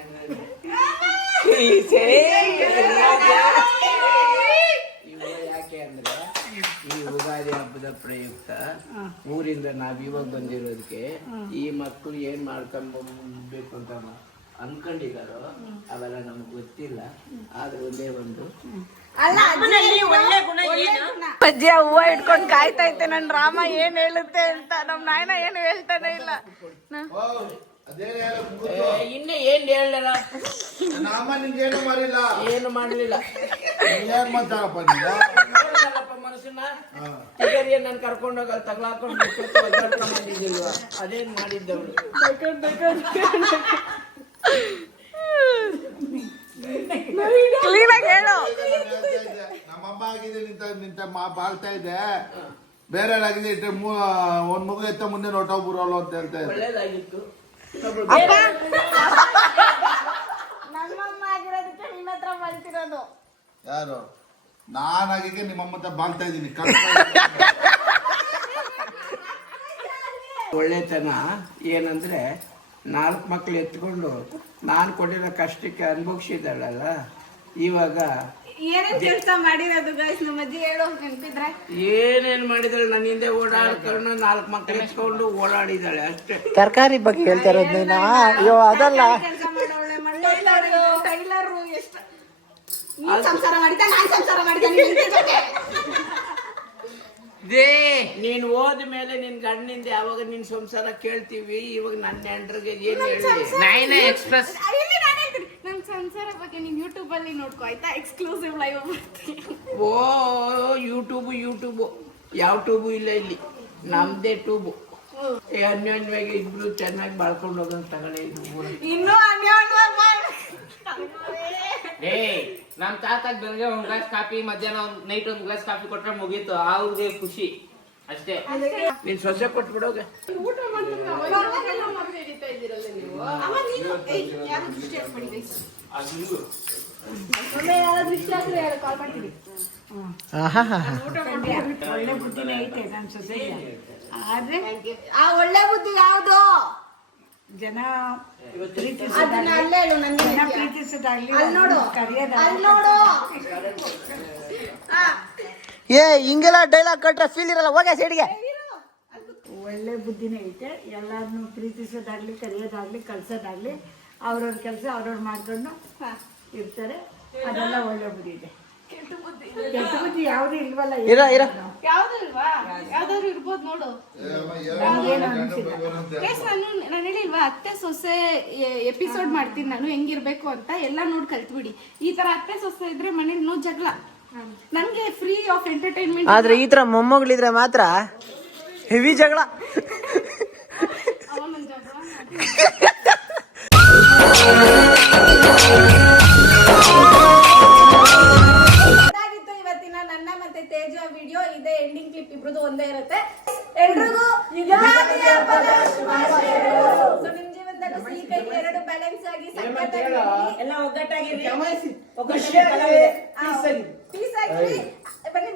ಯಾಕೆ ಅಂದ್ರೆ ಈ ಯುಗಾದಿ ಹಬ್ಬದ ಪ್ರಯುಕ್ತ ಊರಿಂದ ನಾವ್ ಇವಾಗ ಬಂದಿರೋದಕ್ಕೆ ಈ ಮಕ್ಕಳು ಏನ್ ಮಾಡ್ಕೊಂಡ್ಬೇಕು ಅಂತ ಅನ್ಕೊಂಡಿದಾರೋ ಅವೆಲ್ಲ ನಮ್ಗೆ ಗೊತ್ತಿಲ್ಲ. ಆದ್ರೆ ಒಂದೇ ಒಂದು ಅಜ್ಜಿ ಹೂವ ಇಟ್ಕೊಂಡು ಕಾಯ್ತಾ ಇದ್ದೆ ನನ್ ರಾಮ ಏನ್ ಹೇಳುತ್ತೆ ಅಂತ. ನಮ್ ನಾಯನ ಏನು ಹೇಳ್ತಾನೆ ಇಲ್ಲ. ಇನ್ನೇ ಏನ್ ಹೇಳಲ್ಲ, ನಮ್ಮ ನಿಂಗೇನು ಮಾಡಿಲ್ಲ, ಏನು ಮಾಡ್ಲಿಲ್ಲ. ಏನ್ ಮಾಡ್ತಾರಪ್ಪ ನೀವು? ಮನಸ್ಸನ್ನ ತಿಗರಿಯ ನಾನು ಕರ್ಕೊಂಡೋಗ ತಗ್ಲಾಕೊಂಡು ಬಂದಿದ್ದಿಲ್ವಾ? ಅದೇನ್ ಮಾಡಿದ್ದವಳು. ಕ್ಲೀನಾಗಿ ಹೇಳು. ನಮ್ಮಮ್ಮ ಆಗಿದೆ ನಿಂತ ಬಾಳ್ತಾ ಇದೆ, ಬೇರೆ ಆಗಿದೆ ಇಟ್ಟೆ ಒಂದ್ ಮಗು ಎತ್ತ ಮುಂದೆ ಹೊಟ್ಟೋಗ್ಬಿರೋಲ್ಲ ಅಂತ ಹೇಳ್ತಾ ಇದ್ದೆ. ಒಳ್ಳೇದಾಗಿತ್ತು. ನಮ್ಮಮ್ಮ ಆಗಿರೋದಕ್ಕೆ ನಿನ್ನ ಹತ್ರ ಬರ್ತಿರೋದು. ಯಾರು? ನಾನಾಗಿಗೆ ನಿಮ್ಮಮ್ಮ ಹತ್ರ ಬಾಳ್ತಾ ಇದ್ದೀನಿ. ಒಳ್ಳೆತನ ಏನಂದ್ರೆ 4 ಮಕ್ಳು ಎತ್ಕೊಂಡು ನಾನು ಕೊಟ್ಟಿರೋ ಕಷ್ಟಕ್ಕೆ ಅನುಭವಿಸಿದಳಲ್ಲ. ಇವಾಗ ಏನೇನ್ ಕೆಲಸ ಮಾಡಿರೋದು ಗೈಸ್ ನಮ್ಮ ಅಜ್ಜಿ ಹೇಳು ನೆನಪಿದ್ರೆ. ಏನೇನ್ ಮಾಡಿದ್ರೆ ನನ್ನ ಹಿಂದೆ ಓಡಾಡ್ಕೊಂಡು 4 ಮಕ್ಳು ಎತ್ಕೊಂಡು ಓಡಾಡಿದಾಳೆ ಅಷ್ಟೇ. ತರಕಾರಿ ಬಗ್ಗೆ ಹೇಳ್ತಾ ಇರೋದು ನೀನು? ಅಯ್ಯೋ ಅದಲ್ಲ, ಕೆಲಸ ಮಾಡೋಳೆ, ಟೈಲರ್ ಎಷ್ಟು ನೀನ್ ಸಂಸಾರ ಮಾಡಿದ್ದ, ನಾನ್ ಸಂಸಾರ ಮಾಡಿದ್ದ ನಿನ್ ಜೊತೆ. ನೀನ್ ಹೋದ ಮೇಲೆ ನಿನ್ ಗಂಡನಿಂದ ಯಾವಾಗ ನಿನ್ ಸಂಸಾರ ಕೇಳ್ತೀವಿ. ಇವಾಗ ನನ್ನ ಹೆಂಡ್ರಿಗೆ ಏನ್ ಹೇಳಿ ನೈನ ಎಕ್ಸ್ಪ್ರೆಸ್ ನನ್ ಸಂಸಾರ ಬಗ್ಗೆ ನೀನ್ ಯೂಟ್ಯೂಬ್ ಅಲ್ಲಿ ನೋಡ್ಕೋ ಆಯ್ತಾ? ಎಕ್ಸ್ಕ್ಲೂಸಿವ್ ಲೈವ್ ಬರ್ತೀನಿ. ಓ ಯೂಟ್ಯೂಬು ಯಾವ ಟ್ಯೂಬು ಇಲ್ಲ ಇಲ್ಲಿ, ನಮ್ದೇ ಟ್ಯೂಬು. ಅನ್ಯೋನ್ಯವಾಗಿ ಇಬ್ರು ಚೆನ್ನಾಗಿ ಬಾಳ್ಕೊಂಡು ಹೋಗಂತ ತಗೊಳ್ಳಿ. ಇನ್ನೂ ನಮ್ ತಾತಾಗ ಬೆಳಗ್ಗೆ 1 ಗ್ಲಾಸ್ ಕಾಫಿ, ಮಧ್ಯಾಹ್ನ ನೈಟ್ 1 ಗ್ಲಾಸ್ ಕಾಫಿ ಕೊಟ್ರೆ ಮುಗೀತು. ಅವ್ರಿಗೆ ಖುಷಿ ಅಷ್ಟೇ. ನೀನ್ ಸೊಸೆ ಕೊಟ್ಬಿಡೋಗ. ಊಟ ಮಾಡ್ತಾರೆ ಅವಾಗೆಲ್ಲ ಮದುವೆ ಹಿಡಿತಾ ಇದ್ದೀರಲ್ಲ ನೀವು. ಯಾರು ದೃಷ್ಟಿ ಹಾಕ್ಬೇಡಿ ಗೈಸ್. ಕಾಲ್ ಮಾಡ್ತೀವಿ. ಒಳ್ಳೆ ಬುದ್ಧಿನೇ ಐತೆ ನನ್ನ ಸೊಸೆಗೆ. ಆದ್ರೆ ಆ ಒಳ್ಳೆ ಬುದ್ಧಿ ಯಾವ್ದು? ಜನ ಅದನ್ನ ಅಲ್ಲೇ ಹೇಳು ನನಗೆ. ಜನ ಪ್ರೀತಿಸೋದಾಗ್ಲಿ, ಅಲ್ಲಿ ನೋಡು, ಕರೆಯೋದಾಗ್ಲಿ. ಅಲ್ಲಿ ನೋಡು. ಹಿಂಗೆಲ್ಲ ಡೈಲಾಗ್ ಕಟ್ರೆ ಫೀಲ್ ಇರಲ್ಲ. ಹೋಗ ಸೈಡ್ಗೆ. ಒಳ್ಳೆ ಬುದ್ಧಿನೇ ಐತೆ. ಎಲ್ಲಾರನ್ನು ಪ್ರೀತಿಸೋದಾಗ್ಲಿ, ಕರೆಯೋದಾಗ್ಲಿ, ಕಳ್ಸೋದಾಗ್ಲಿ, ಅವ್ರವ್ರ ಕೆಲಸ ಅವ್ರವ್ರು ಮಾಡ್ಕೊಂಡು ಇರ್ತಾರೆ. ಅದೆಲ್ಲ ಒಳ್ಳೆ ಬುದ್ಧಿ ಇದೆ. ಕೆಟ್ಟ ಬುದ್ಧಿ ಯಾವ್ದು ಇಲ್ವಲ್ಲ. ಯಾವ್ದು ಇಲ್ವಾ? ಯಾವ್ದಾದ್ರು ಇರ್ಬೋದು ನೋಡು. ಗೈಸ್ ನಾನು ಹೇಳಿಲ್ವಾ ಅತ್ತೆ ಸೊಸೆ ಎಪಿಸೋಡ್ ಮಾಡ್ತೀನಿ ನಾನು ಹೆಂಗಿರ್ಬೇಕು ಅಂತ. ಎಲ್ಲ ನೋಡಿ ಕಲ್ತ್ಬಿಡಿ. ಈ ತರ ಅತ್ತೆ ಸೊಸೆ ಇದ್ರೆ ಮನೇಲಿ ನೋ ಜಗಳ. ನನ್ಗೆ ಫ್ರೀ ಆಫ್ ಎಂಟರ್ಟೈನ್ಮೆಂಟ್. ಆದ್ರೆ ಈ ತರ ಮೊಮ್ಮಗಳಿದ್ರೆ ಮಾತ್ರ ಹೆವಿ ಜಗಳ. ಇದಾಗಿತ್ತು ಇವತ್ತಿನ ನನ್ನ ಮತ್ತೆ ತೇಜ ವಿಡಿಯೋ. ಇದೇ ಎಂಡಿಂಗ್ ಕ್ಲಿಪ್, ಇಬ್ರದ್ದು ಒಂದೇ ಇರುತ್ತೆ. ಎಲ್ರಿಗೂ ಯುಗಾದಿ ಹಬ್ಬದ ಶುಭಾಶಯಗಳು. ಸೊ ನಿಮ್ ಜೀವನದಲ್ಲೂ ಸಿಹಿ ಕಹಿ ಎರಡು ಬ್ಯಾಲೆನ್ಸ್ ಆಗಿ ಸಕ್ಕತ್ತಾಗಿ ಎಲ್ಲ ಒಗ್ಗಟ್ಟಾಗಿರಿ. ಪೀಸ್ ಆಗಿರಿ. ಬನ್ನಿ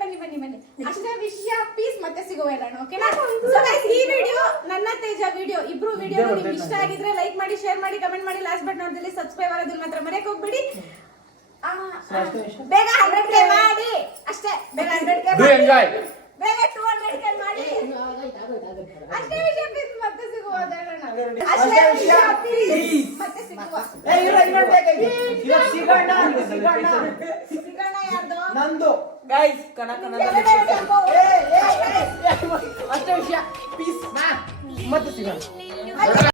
ಅಷ್ಟೇ ವಿಷಯ. ಪೀಸ್ ಮತ್ತೆ ಸಿಗೋಲ್ಲ. ಓಕೆನಾ? ಸೊ ಗೈಸ್ ಈ ವಿಡಿಯೋ ನನ್ನ ತೇಜ ವಿಡಿಯೋ ಇಬ್ರು ವಿಡಿಯೋ ನಿಮ್ಗೆ ಇಷ್ಟ ಆಗಿದ್ರೆ ಲೈಕ್ ಮಾಡಿ, ಶೇರ್ ಮಾಡಿ, ಕಮೆಂಟ್ ಮಾಡಿ. ಲಾಸ್ಟ್ ಬಟ್ ನೋಡ್ದಲ್ಲಿ ಸಬ್ಸ್ಕ್ರೈಬ್ ಆಗೋದನ್ನ ಮಾತ್ರ ಮರೆಯಕ್ಕೆ ಹೋಗ್ಬೇಡಿ. ಬೇಗ 100K ಮಾಡಿ ಅಷ್ಟೇ. ಬೇಗ 100K ಮಾಡಿ, ಬೇಗ 200K ಮಾಡಿ. ಮಾಡಿ. ಅಷ್ಟೇ ವಿಷಯ please, ಮತ್ತೆ ಸಿಗುವ ಹೇಳೋಣ. ಅಷ್ಟೇ ವಿಷಯ, please. ಮತ್ತೆ ಸಿಗುವ. ಸಿಗೋಣ ಯಾರ್ದು? ನಂದು ಗೈಸ್ ಕಣ ಎರಡೇ ಸಾಕು. ಅಷ್ಟೇ ವಿಷಯ ಪೀಸ್ ಮತ್ತೆ ಸಿಗೋಣ.